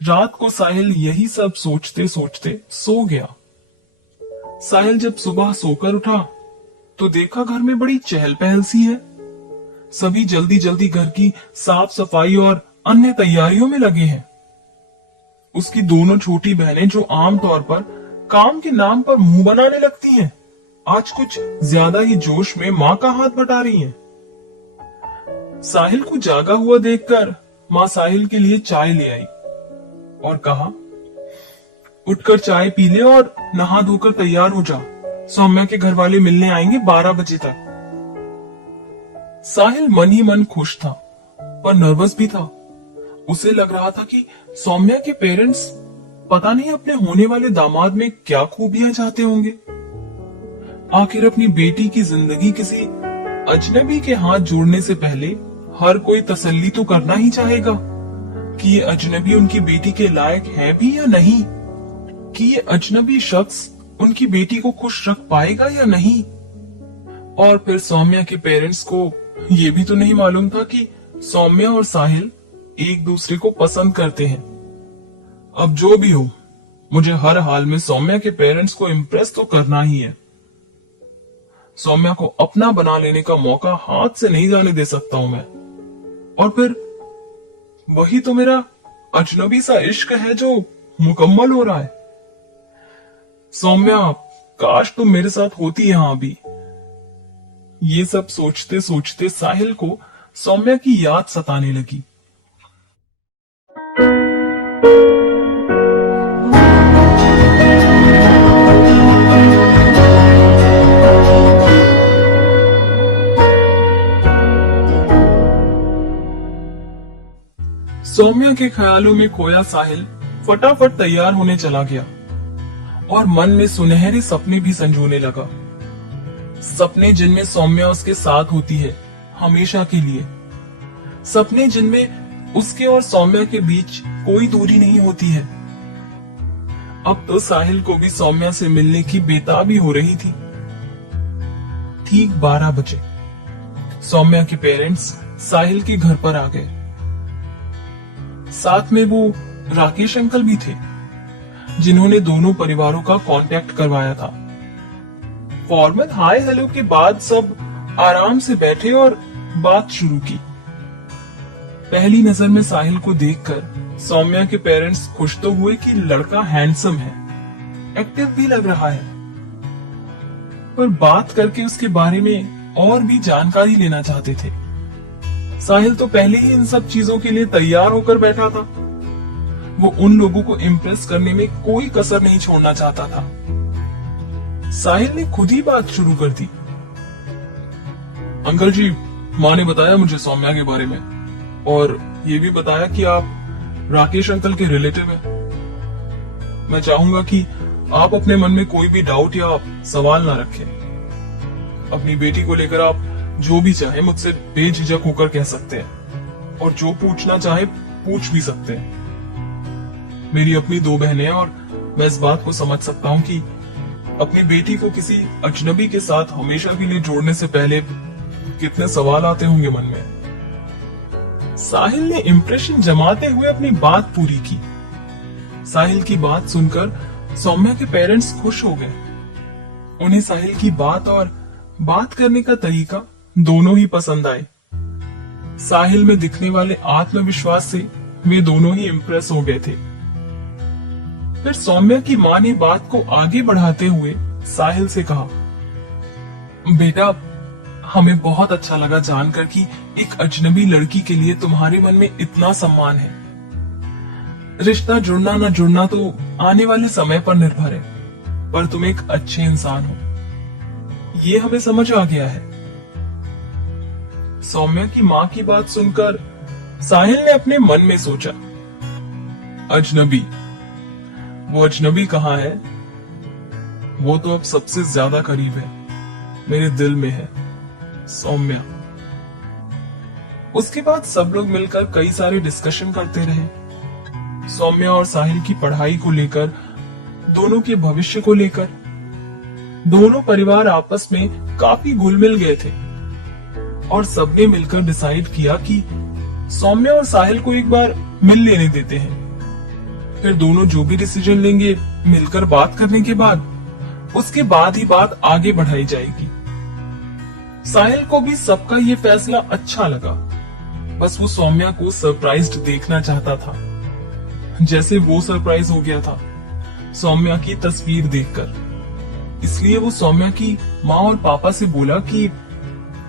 रात को साहिल यही सब सोचते सोचते सो गया। साहिल जब सुबह सोकर उठा तो देखा घर में बड़ी चहल पहल सी है। सभी जल्दी जल्दी घर की साफ सफाई और अन्य तैयारियों में लगे हैं। उसकी दोनों छोटी बहनें जो आमतौर पर काम के नाम पर मुंह बनाने लगती हैं, आज कुछ ज्यादा ही जोश में मां का हाथ बटा रही हैं। साहिल को जागा हुआ देखकर मां साहिल के लिए चाय ले आई और कहा, उठकर चाय पी ले और नहा धोकर तैयार हो जा, सौम्या के घर वाले मिलने आएंगे 12 बजे तक। साहिल मन ही मन खुश था पर नर्वस भी था। उसे लग रहा था कि सौम्या के पेरेंट्स पता नहीं अपने होने वाले दामाद में क्या खूबियां चाहते होंगे। आखिर अपनी बेटी की जिंदगी किसी अजनबी के हाथ जोड़ने से पहले हर कोई तसल्ली तो करना ही चाहेगा कि ये अजनबी उनकी बेटी के लायक है भी या नहीं, कि ये अजनबी शख्स उनकी बेटी को खुश रख पाएगा या नहीं। और फिर सौम्या के पेरेंट्स को ये भी तो नहीं मालूम था कि सौम्या और साहिल एक दूसरे को पसंद करते हैं। अब जो भी हो, मुझे हर हाल में सौम्या के पेरेंट्स को इम्प्रेस तो करना ही है। सौम्या को अपना बना लेने का मौका हाथ से नहीं जाने दे सकता हूं मैं। और फिर वही तो मेरा अजनबी सा इश्क है जो मुकम्मल हो रहा है। सौम्या, काश तुम मेरे साथ होती यहां अभी। ये सब सोचते सोचते साहिल को सौम्या की याद सताने लगी। सौम्या के ख्यालों में खोया साहिल फटाफट तैयार होने चला गया और मन में सुनहरे सपने भी संजोने लगा। सपने जिनमें सौम्या उसके साथ होती है हमेशा के लिए। सपने जिनमें उसके और सौम्या के बीच कोई दूरी नहीं होती है। अब तो साहिल को भी सौम्या से मिलने की बेताबी हो रही थी। ठीक 12 बजे सौम्या के पेरेंट्स साहिल के घर पर आ गए। साथ में वो राकेश अंकल भी थे, जिन्होंने दोनों परिवारों का कांटेक्ट करवाया था। फॉर्मल हाय हेलो के बाद सब आराम से बैठे और बात शुरू की। पहली नजर में साहिल को देखकर सौम्या के पेरेंट्स खुश तो हुए कि लड़का हैंडसम है, एक्टिव भी लग रहा है, पर बात करके उसके बारे में और भी जानकारी लेना चाहते थे। साहिल तो पहले ही इन सब चीजों के लिए तैयार होकर बैठा था। वो उन लोगों को इम्प्रेस करने में कोई कसर नहीं छोड़ना चाहता था। साहिल ने खुद ही बात शुरू कर दी। अंकल जी, माँ ने बताया मुझे सौम्या के बारे में और ये भी बताया कि आप राकेश अंकल के रिलेटिव हैं। मैं चाहूंगा कि आप अपने मन में कोई भी डाउट या सवाल ना रखें। अपनी बेटी को लेकर आप जो भी चाहे मुझसे बेझिझक होकर कह सकते हैं और जो पूछना चाहे पूछ भी सकते हैं। मेरी अपनी 2 बहनें हैं और मैं इस बात को समझ सकता हूं कि अपनी बेटी को किसी अजनबी के साथ हमेशा के लिए जोड़ने से पहले कितने सवाल आते होंगे मन में। साहिल ने इंप्रेशन जमाते हुए अपनी बात पूरी की। साहिल की बात सुनकर सौम्या के पेरेंट्स खुश हो गए। उन्हें साहिल की बात और बात करने का तरीका दोनों ही पसंद आए। साहिल में दिखने वाले आत्मविश्वास से वे दोनों ही इंप्रेस हो गए थे। फिर सौम्या की मां ने बात को आगे बढ़ाते हुए साहिल से कहा, बेटा, हमें बहुत अच्छा लगा जानकर कि एक अजनबी लड़की के लिए तुम्हारे मन में इतना सम्मान है। रिश्ता जुड़ना न जुड़ना तो आने वाले समय पर निर्भर है, पर तुम एक अच्छे इंसान हो, ये हमें समझ आ गया है। सौम्या की मां की बात सुनकर साहिल ने अपने मन में सोचा, अजनबी, वो अजनबी कहाँ है? वो तो अब सबसे ज्यादा करीब है, मेरे दिल में है, सौम्या। उसके बाद सब लोग मिलकर कई सारे डिस्कशन करते रहे। सौम्या और साहिल की पढ़ाई को लेकर, दोनों के भविष्य को लेकर। दोनों परिवार आपस में काफी घुल मिल गए थे। और सबने मिलकर डिसाइड किया कि सौम्या और साहिल को एक बार मिल लेने देते हैं। फिर दोनों जो भी डिसीजन लेंगे मिलकर बात करने के बाद, उसके बाद ही बात आगे बढ़ाई जाएगी। साहिल को भी सबका ये फैसला अच्छा लगा, बस वो सौम्या को सरप्राइज्ड देखना चाहता था, जैसे वो सरप्राइज हो गया था सौम्या की तस्वीर देखकर। इसलिए वो सौम्या की माँ और पापा से बोला कि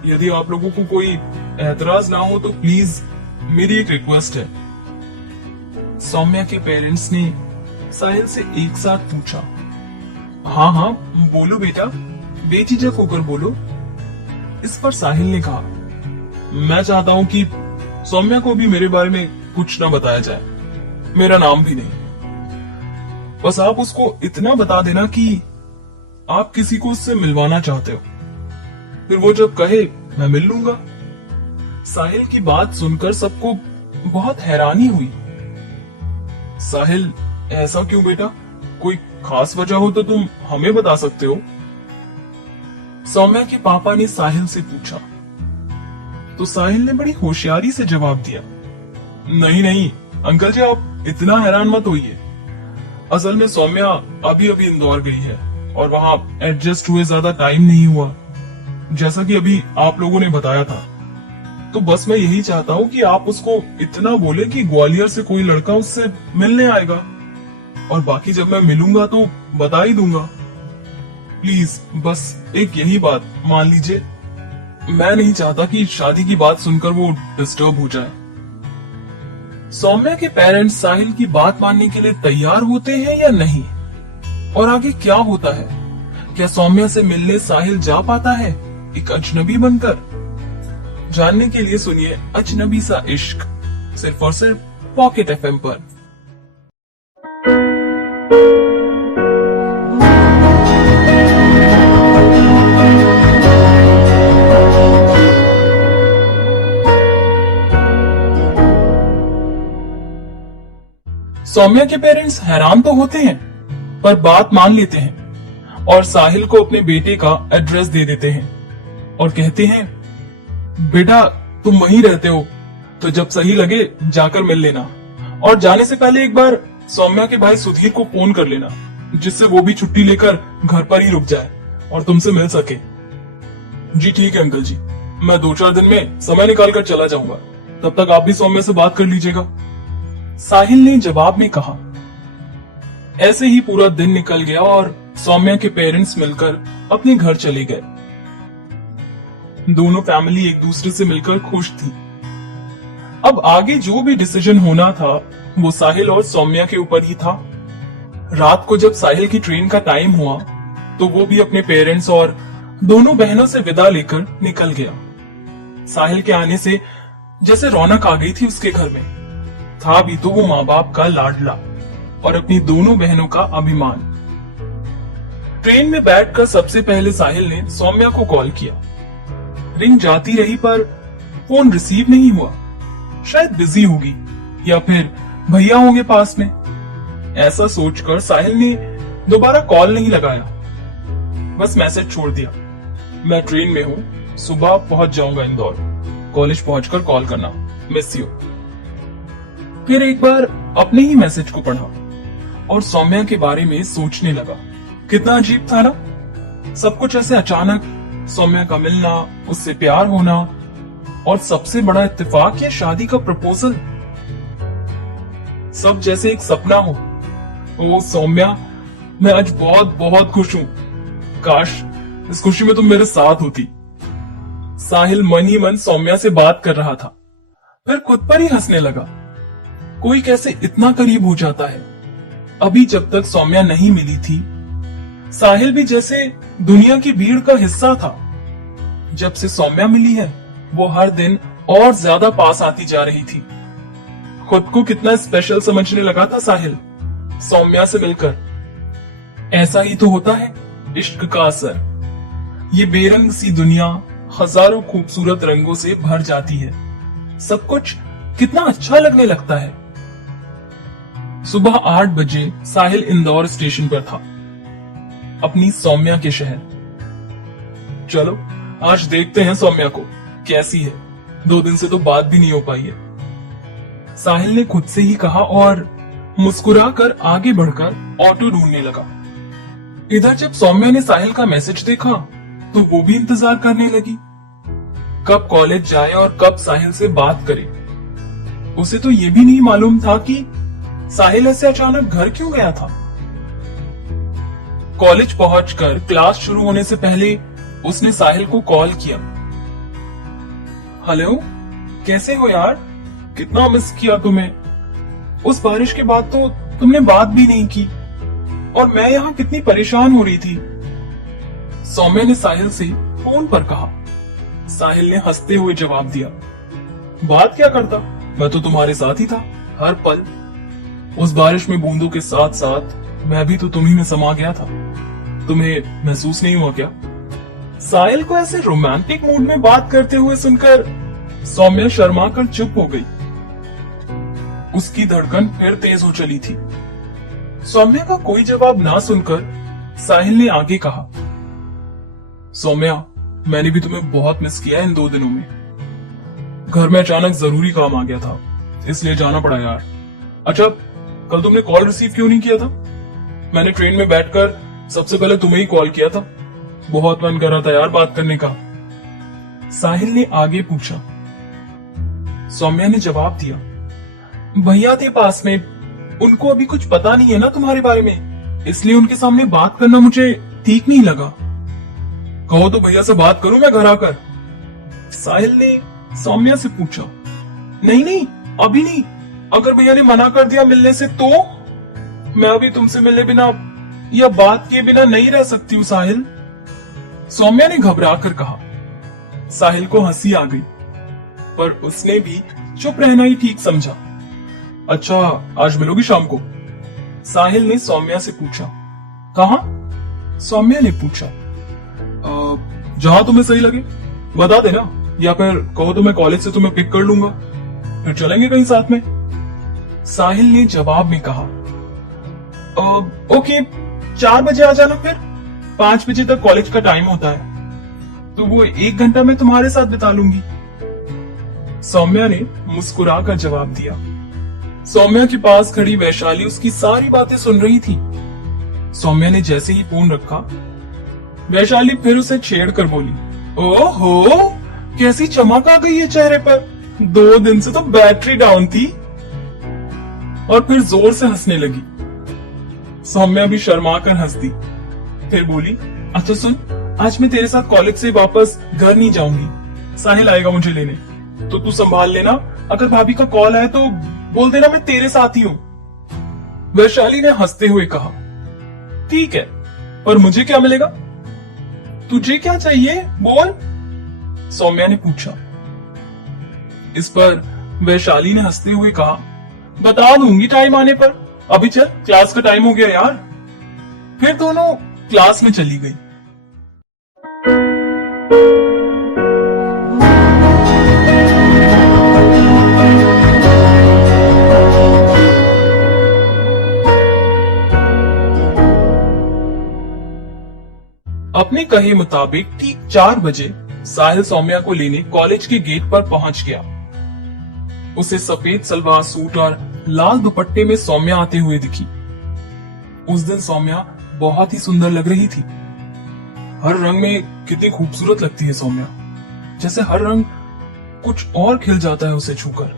यदि आप लोगों को कोई एतराज ना हो तो प्लीज मेरी एक रिक्वेस्ट है। सौम्या के पेरेंट्स ने साहिल से एक साथ पूछा। हाँ हाँ बोलो बेटा, बेझिझक होकर बोलो। इस पर साहिल ने कहा, मैं चाहता हूं कि सौम्या को भी मेरे बारे में कुछ ना बताया जाए, मेरा नाम भी नहीं। बस आप उसको इतना बता देना कि आप किसी को उससे मिलवाना चाहते हो, फिर वो जब कहे मैं मिल लूंगा। साहिल की बात सुनकर सबको बहुत हैरानी हुई। साहिल, ऐसा क्यों बेटा? कोई खास वजह हो तो तुम हमें बता सकते हो। सौम्या के पापा ने साहिल से पूछा, तो साहिल ने बड़ी होशियारी से जवाब दिया, नहीं नहीं अंकल जी, आप इतना हैरान मत होइए। असल में सौम्या अभी अभी इंदौर गई है और वहां एडजस्ट हुए ज्यादा टाइम नहीं हुआ, जैसा कि अभी आप लोगों ने बताया था। तो बस मैं यही चाहता हूँ कि आप उसको इतना बोले कि ग्वालियर से कोई लड़का उससे मिलने आएगा, और बाकी जब मैं मिलूंगा तो बता ही दूंगा। प्लीज बस एक यही बात मान लीजिए। मैं नहीं चाहता कि शादी की बात सुनकर वो डिस्टर्ब हो जाए। सौम्या के पेरेंट्स साहिल की बात मानने के लिए तैयार होते हैं या नहीं, और आगे क्या होता है? क्या सौम्या से मिलने साहिल जा पाता है एक अजनबी बनकर? जानने के लिए सुनिए अजनबी सा इश्क, सिर्फ और सिर्फ पॉकेट एफएम पर। सौम्या के पेरेंट्स हैरान तो होते हैं, पर बात मान लेते हैं और साहिल को अपने बेटे का एड्रेस दे देते हैं और कहते हैं, बेटा तुम वहीं रहते हो तो जब सही लगे जाकर मिल लेना, और जाने से पहले एक बार सौम्या के भाई सुधीर को फोन कर लेना, जिससे वो भी छुट्टी लेकर घर पर ही रुक जाए और तुमसे मिल सके। जी ठीक है अंकल जी, मैं 2-4 दिन में समय निकाल कर चला जाऊंगा, तब तक आप भी सौम्या से बात कर लीजिएगा, साहिल ने जवाब में कहा। ऐसे ही पूरा दिन निकल गया और सौम्या के पेरेंट्स मिलकर अपने घर चले गए। दोनों फैमिली एक दूसरे से मिलकर खुश थी। अब आगे जो भी डिसीजन होना था वो साहिल और सौम्या के ऊपर ही था। रात को जब साहिल की ट्रेन का टाइम हुआ तो वो भी अपने पेरेंट्स और दोनों बहनों से विदा लेकर निकल गया। साहिल के आने से जैसे रौनक आ गई थी उसके घर में। था भी तो वो माँ बाप का लाडला और अपनी दोनों बहनों का अभिमान। ट्रेन में बैठकर सबसे पहले साहिल ने सौम्या को कॉल किया। रिंग जाती रही पर फोन रिसीव नहीं हुआ। शायद बिजी होगी या फिर भैया होंगे पास में। ऐसा सोचकर साहिल ने दोबारा कॉल नहीं लगाया, बस मैसेज छोड़ दिया, मैं ट्रेन में हूँ, सुबह पहुंच जाऊंगा इंदौर, कॉलेज पहुंचकर कॉल करना, मिस यू। फिर एक बार अपने ही मैसेज को पढ़ा और सौम्या के बारे में सोचने लगा। कितना अजीब था ना, सब कुछ ऐसे अचानक, सौम्या का मिलना, उससे प्यार होना, और सबसे बड़ा इत्तेफाक ये शादी का प्रपोजल। सब जैसे एक सपना हो। ओ सौम्या, मैं आज बहुत बहुत खुश हूँ, काश इस खुशी में तुम मेरे साथ होती। साहिल मन ही मन सौम्या से बात कर रहा था, फिर खुद पर ही हंसने लगा। कोई कैसे इतना करीब हो जाता है। अभी जब तक सौम्या नहीं मिली थी, साहिल भी जैसे दुनिया की भीड़ का हिस्सा था। जब से सौम्या मिली है, वो हर दिन और ज्यादा पास आती जा रही थी। खुद को कितना स्पेशल समझने लगा था साहिल, सौम्या से मिलकर। ऐसा ही तो होता है इश्क का असर। ये बेरंग सी दुनिया हजारों खूबसूरत रंगों से भर जाती है। सब कुछ कितना अच्छा लगने लगता है। सुबह 8 बजे साहिल इंदौर स्टेशन पर था, अपनी सौम्या के शहर। चलो आज देखते हैं सौम्या को कैसी है? 2 दिन से तो बात भी नहीं हो पाई है। साहिल ने खुद से ही कहा और मुस्कुराकर आगे बढ़कर ऑटो ढूंढने लगा। इधर जब सौम्या ने साहिल का मैसेज देखा तो वो भी इंतजार करने लगी, कब कॉलेज जाए और कब साहिल से बात करे। उसे तो ये भी नहीं मालूम था कि साहिल ऐसे अचानक घर क्यों गया था। कॉलेज पहुंचकर क्लास शुरू होने से पहले उसने साहिल को कॉल किया। हेलो, कैसे हो यार? कितना मिस किया तुम्हें। उस बारिश के बाद तो तुमने बात भी नहीं की और मैं यहाँ कितनी परेशान हो रही थी। सौम्या ने साहिल से फोन पर कहा। साहिल ने हंसते हुए जवाब दिया, बात क्या करता, मैं तो तुम्हारे साथ ही था हर पल। उस बारिश में बूंदों के साथ साथ मैं भी तो तुम्ही में समा गया था। तुम्हें महसूस नहीं हुआ क्या? साहिल को ऐसे रोमांटिक मूड में बात करते हुए सुनकर सौम्या शर्मा कर चुप हो गई। उसकी धड़कन फिर तेज हो चली थी। सौम्या का कोई जवाब ना सुनकर साहिल ने आगे कहा, सौम्या, मैंने भी तुम्हें बहुत मिस किया इन 2 दिनों में। घर में अचानक जरूरी काम आ गया था, इसलिए जाना पड़ा यार। अच्छा, कल तुमने कॉल रिसीव क्यों नहीं किया था? मैंने ट्रेन में बैठकर सबसे पहले तुम्हें ही कॉल किया था। बहुत मन कर रहा था यार बात करने का। साहिल ने आगे पूछा। सौम्या ने जवाब दिया, भैया थे पास में, उनको अभी कुछ पता नहीं है ना तुम्हारे बारे में, इसलिए उनके सामने बात करना मुझे ठीक नहीं लगा। कहो तो भैया से बात करूं मैं घर आकर? साहिल ने सौम्या से पूछा। नहीं नहीं, अभी नहीं। अगर भैया ने मना कर दिया मिलने से तो? मैं अभी तुमसे मिले बिना या बात किए बिना नहीं रह सकती हूँ साहिल, सौम्या ने घबरा कर कहा। साहिल को हंसी आ गई, पर उसने भी चुप रहना ही ठीक समझा। अच्छा, आज मिलोगी शाम को? साहिल ने सौम्या से पूछा। कहाँ? सौम्या ने पूछा। जहां तुम्हें सही लगे बता देना, या फिर कहो तो मैं कॉलेज से तुम्हें पिक कर लूंगा, फिर चलेंगे कहीं साथ में। साहिल ने जवाब में कहा, ओके, 4 बजे आ जाना, फिर 5 बजे तक कॉलेज का टाइम होता है, तो वो 1 घंटा मैं तुम्हारे साथ बिता लूंगी। सौम्या ने मुस्कुरा कर जवाब दिया। सौम्या के पास खड़ी वैशाली उसकी सारी बातें सुन रही थी। सौम्या ने जैसे ही फोन रखा, वैशाली फिर उसे छेड़ कर बोली, ओहो, कैसी चमक आ गई है चेहरे पर, 2 दिन से तो बैटरी डाउन थी। और फिर जोर से हंसने लगी। सौम्या भी शर्मा कर हंस दी, फिर बोली, अच्छा सुन, आज मैं तेरे साथ कॉलेज से वापस घर नहीं जाऊंगी, साहिल आएगा मुझे लेने, तो तू संभाल लेना। अगर भाभी का कॉल आए तो बोल देना मैं तेरे साथ ही हूं। वैशाली ने हंसते हुए कहा, ठीक है, पर मुझे क्या मिलेगा? तुझे क्या चाहिए बोल, सौम्या ने पूछा। इस पर वैशाली ने हंसते हुए कहा, बता दूंगी टाइम आने पर, अभी चल, क्लास का टाइम हो गया यार। फिर दोनों क्लास में चली गई। अपने कहे मुताबिक ठीक 4 बजे साहिल सौम्या को लेने कॉलेज के गेट पर पहुंच गया। उसे सफेद सलवार सूट और लाल दुपट्टे में सौम्या आते हुए दिखी। उस दिन सौम्या बहुत ही सुंदर लग रही थी। हर रंग में कितनी खूबसूरत लगती है सौम्या, जैसे हर रंग कुछ और खिल जाता है उसे छूकर।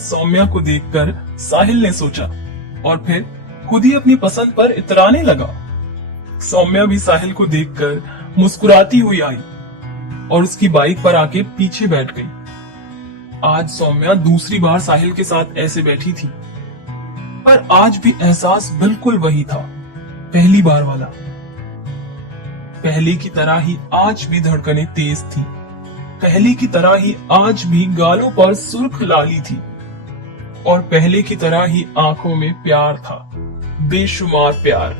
सौम्या को देखकर साहिल ने सोचा और फिर खुद ही अपनी पसंद पर इतराने लगा। सौम्या भी साहिल को देखकर मुस्कुराती हुई आई और उसकी बाइक पर आके पीछे बैठ गई। आज सौम्या दूसरी बार साहिल के साथ ऐसे बैठी थी, पर आज भी एहसास बिल्कुल वही था, पहली बार वाला। पहले की तरह ही आज भी धड़कनें तेज थी, पहले की तरह ही आज भी गालों पर सुर्ख लाली थी और पहले की तरह ही आंखों में प्यार था, बेशुमार प्यार,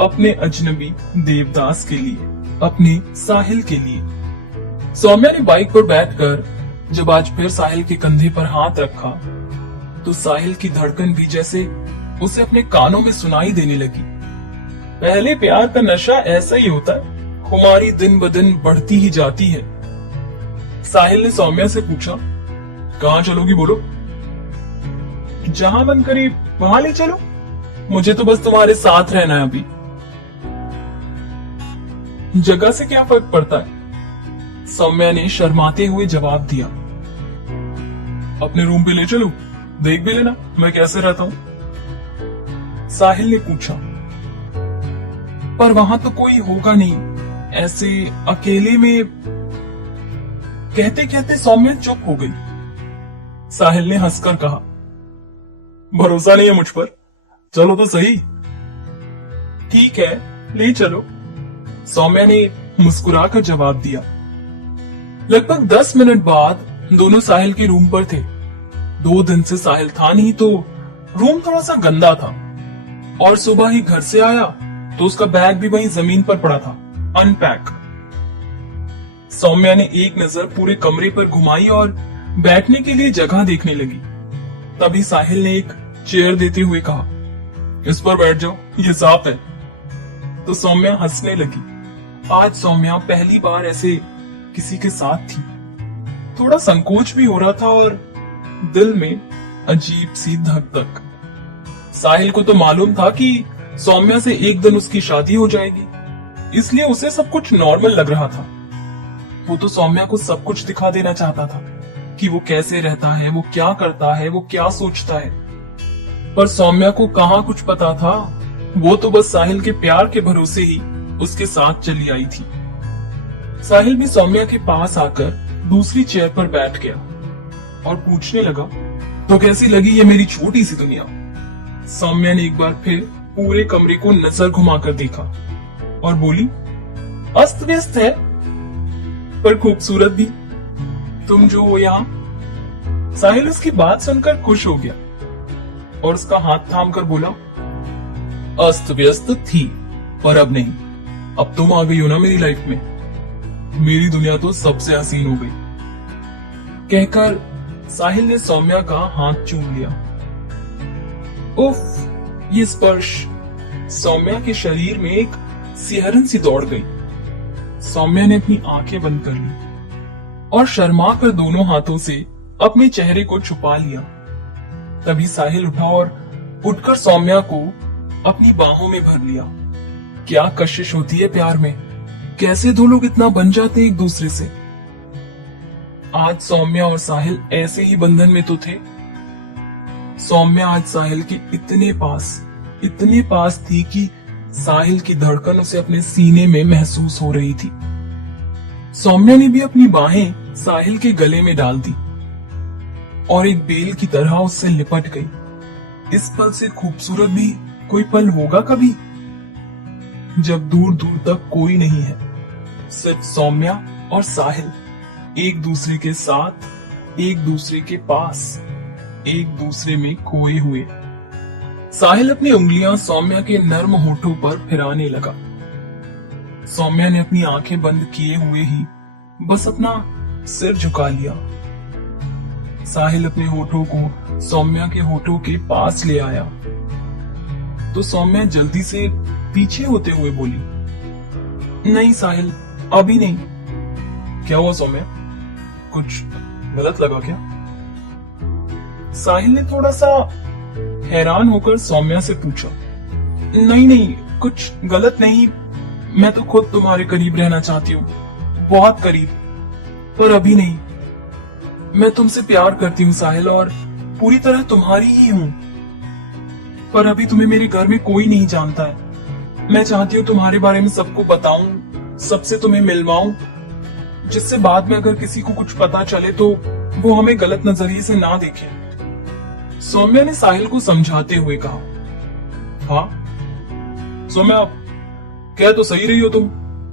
अपने अजनबी देवदास के लिए, अपने साहिल के लिए। सौम्या ने बाइक पर बैठकर जब आज फिर साहिल के कंधे पर हाथ रखा तो साहिल की धड़कन भी जैसे उसे अपने कानों में सुनाई देने लगी। पहले प्यार का नशा ऐसा ही होता है, खुमारी दिन ब दिन बढ़ती ही जाती है, साहिल ने सौम्या से पूछा, कहाँ चलोगी बोलो? जहां मन करे वहां ले चलो, मुझे तो बस तुम्हारे साथ रहना है अभी। जगह से क्या फर्क पड़ता है? सौम्या ने शर्माते हुए जवाब दिया। अपने रूम पे ले चलो, देख भी लेना मैं कैसे रहता हूं। साहिल ने पूछा, पर वहां तो कोई होगा नहीं, ऐसे अकेले में। कहते कहते सौम्या चुप हो गई। साहिल ने हंसकर कहा, भरोसा नहीं है मुझ पर? चलो तो सही। ठीक है, ले चलो, सौम्या ने मुस्कुराकर जवाब दिया। लगभग 10 मिनट बाद दोनों साहिल के रूम पर थे। 2 दिन से साहिल था नहीं तो रूम थोड़ा सा गंदा था, और सुबह ही घर से आया तो उसका बैग भी वहीं जमीन पर पड़ा था, अनपैक। सौम्या ने एक नजर पूरे कमरे पर घुमाई और बैठने के लिए जगह देखने लगी। तभी साहिल ने एक चेयर देते हुए कहा, इस पर बैठ जाओ, ये साफ है। तो सौम्या हंसने लगी। आज सौम्या पहली बार ऐसे किसी के साथ थी। थोड़ा संकोच भी हो रहा था और दिल में अजीब सी धक धक। साहिल को तो मालूम था कि सौम्या से एक दिन उसकी शादी हो जाएगी, इसलिए उसे सब कुछ नॉर्मल लग रहा था। वो तो सौम्या को सब कुछ दिखा देना चाहता था कि वो कैसे रहता है, वो क्या करता है, वो क्या सोचता है। पर सौम्या को कहाँ कुछ पता था। वो तो बस साहिल के प्यार के भरोसे ही उसके साथ चली आई थी। साहिल भी सौम्या के पास आकर दूसरी चेयर पर बैठ गया और पूछने लगा, तो कैसी लगी ये मेरी छोटी सी दुनिया? सौम्या ने एक बार फिर पूरे कमरे को नजर घुमाकर देखा और बोली, अस्त व्यस्त है पर खूबसूरत भी। तुम जो हो यहाँ। साहिल उसकी बात सुनकर खुश हो गया और उसका हाथ थामकर बोला, अस्त व्यस्त थी पर अब नहीं। अब तुम आ गई हो ना मेरी लाइफ में, मेरी दुनिया तो सबसे हसीन हो गई। कहकर साहिल ने सौम्या का हाथ चूम लिया। उफ, ये स्पर्श! सौम्या के शरीर में एक सिहरन सी दौड़ गई। सौम्या ने अपनी आंखें बंद कर ली और शर्मा कर दोनों हाथों से अपने चेहरे को छुपा लिया। तभी साहिल उठा और उठकर सौम्या को अपनी बाहों में भर लिया। क्या कशिश होती है प्यार में, कैसे दो लोग इतना बन जाते हैं एक दूसरे से। आज सौम्या और साहिल ऐसे ही बंधन में तो थे। सौम्या आज साहिल के इतने पास थी कि साहिल की धड़कन उसे अपने सीने में महसूस हो रही थी। सौम्या ने भी अपनी बाहें साहिल के गले में डाल दी और एक बेल की तरह उससे लिपट गई। इस पल से खूबसूरत भी कोई पल होगा कभी, जब दूर दूर तक कोई नहीं है, सिर्फ सौम्या और साहिल एक दूसरे के साथ, एक दूसरे के पास, एक दूसरे में खोए हुए। साहिल अपनी उंगलियां सौम्या के नर्म होठों पर फिराने लगा। सौम्या ने अपनी आंखें बंद किए हुए ही बस अपना सिर झुका लिया। साहिल अपने होठों को सौम्या के होठों के पास ले आया तो सौम्या जल्दी से पीछे होते हुए बोली, नहीं साहिल, अभी नहीं। क्या हुआ सौम्या, कुछ गलत लगा क्या? साहिल ने थोड़ा सा हैरान होकर सौम्या से पूछा, नहीं नहीं, कुछ गलत नहीं, मैं तो खुद तुम्हारे करीब रहना चाहती हूँ, बहुत करीब, पर अभी नहीं। मैं तुमसे प्यार करती हूँ साहिल, और पूरी तरह तुम्हारी ही हूँ, पर अभी तुम्हें मेरे घर में कोई नहीं जानता है। मैं चाहती हूँ तुम्हारे बारे में सबको बताऊं, सबसे तुम्हें मिलवाऊं, जिससे बाद में अगर किसी को कुछ पता चले तो वो हमें गलत नजरिए से ना देखे। सौम्या ने साहिल को समझाते हुए कहा, हाँ सौम्या, कह तो सही रही हो तुम,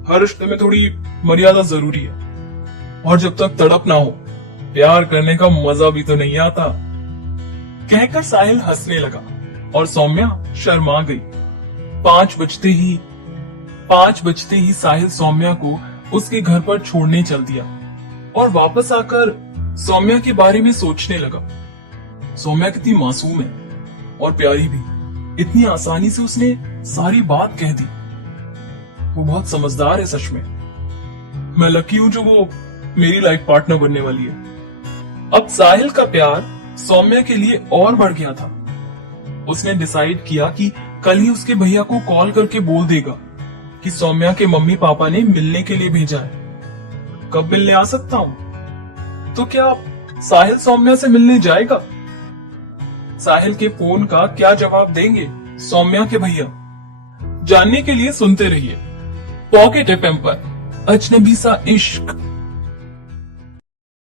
हर रिश्ते में थोड़ी मर्यादा जरूरी है, और जब तक तड़प ना हो, प्यार करने का मजा भी तो नहीं आता। कहकर साहिल हंसने लगा और सौम्या शर्मा गई। 5 बजते ही साहिल सौम्या को उसके घर पर छोड़ने चल दिया और वापस आकर सौम्या के बारे में सोचने लगा। सौम्या कितनी मासूम है और प्यारी भी, इतनी आसानी से उसने सारी बात कह दी। वो बहुत समझदार है सच में। मैं लकी हूं जो वो मेरी लाइफ पार्टनर बनने वाली है। अब साहिल का प्यार सौम्या के लिए और बढ़ गया था। उसने डिसाइड किया कि कल ही उसके भैया को कॉल करके बोल देगा कि सौम्या के मम्मी पापा ने मिलने के लिए भेजा है। कब मिलने आ सकता हूं? तो क्या साहिल सौम्या से मिलने जाएगा? साहिल के फोन का क्या जवाब देंगे सौम्या के भैया? जानने के लिए सुनते रहिए पॉकेट एफएम पर अजनबी सा इश्क।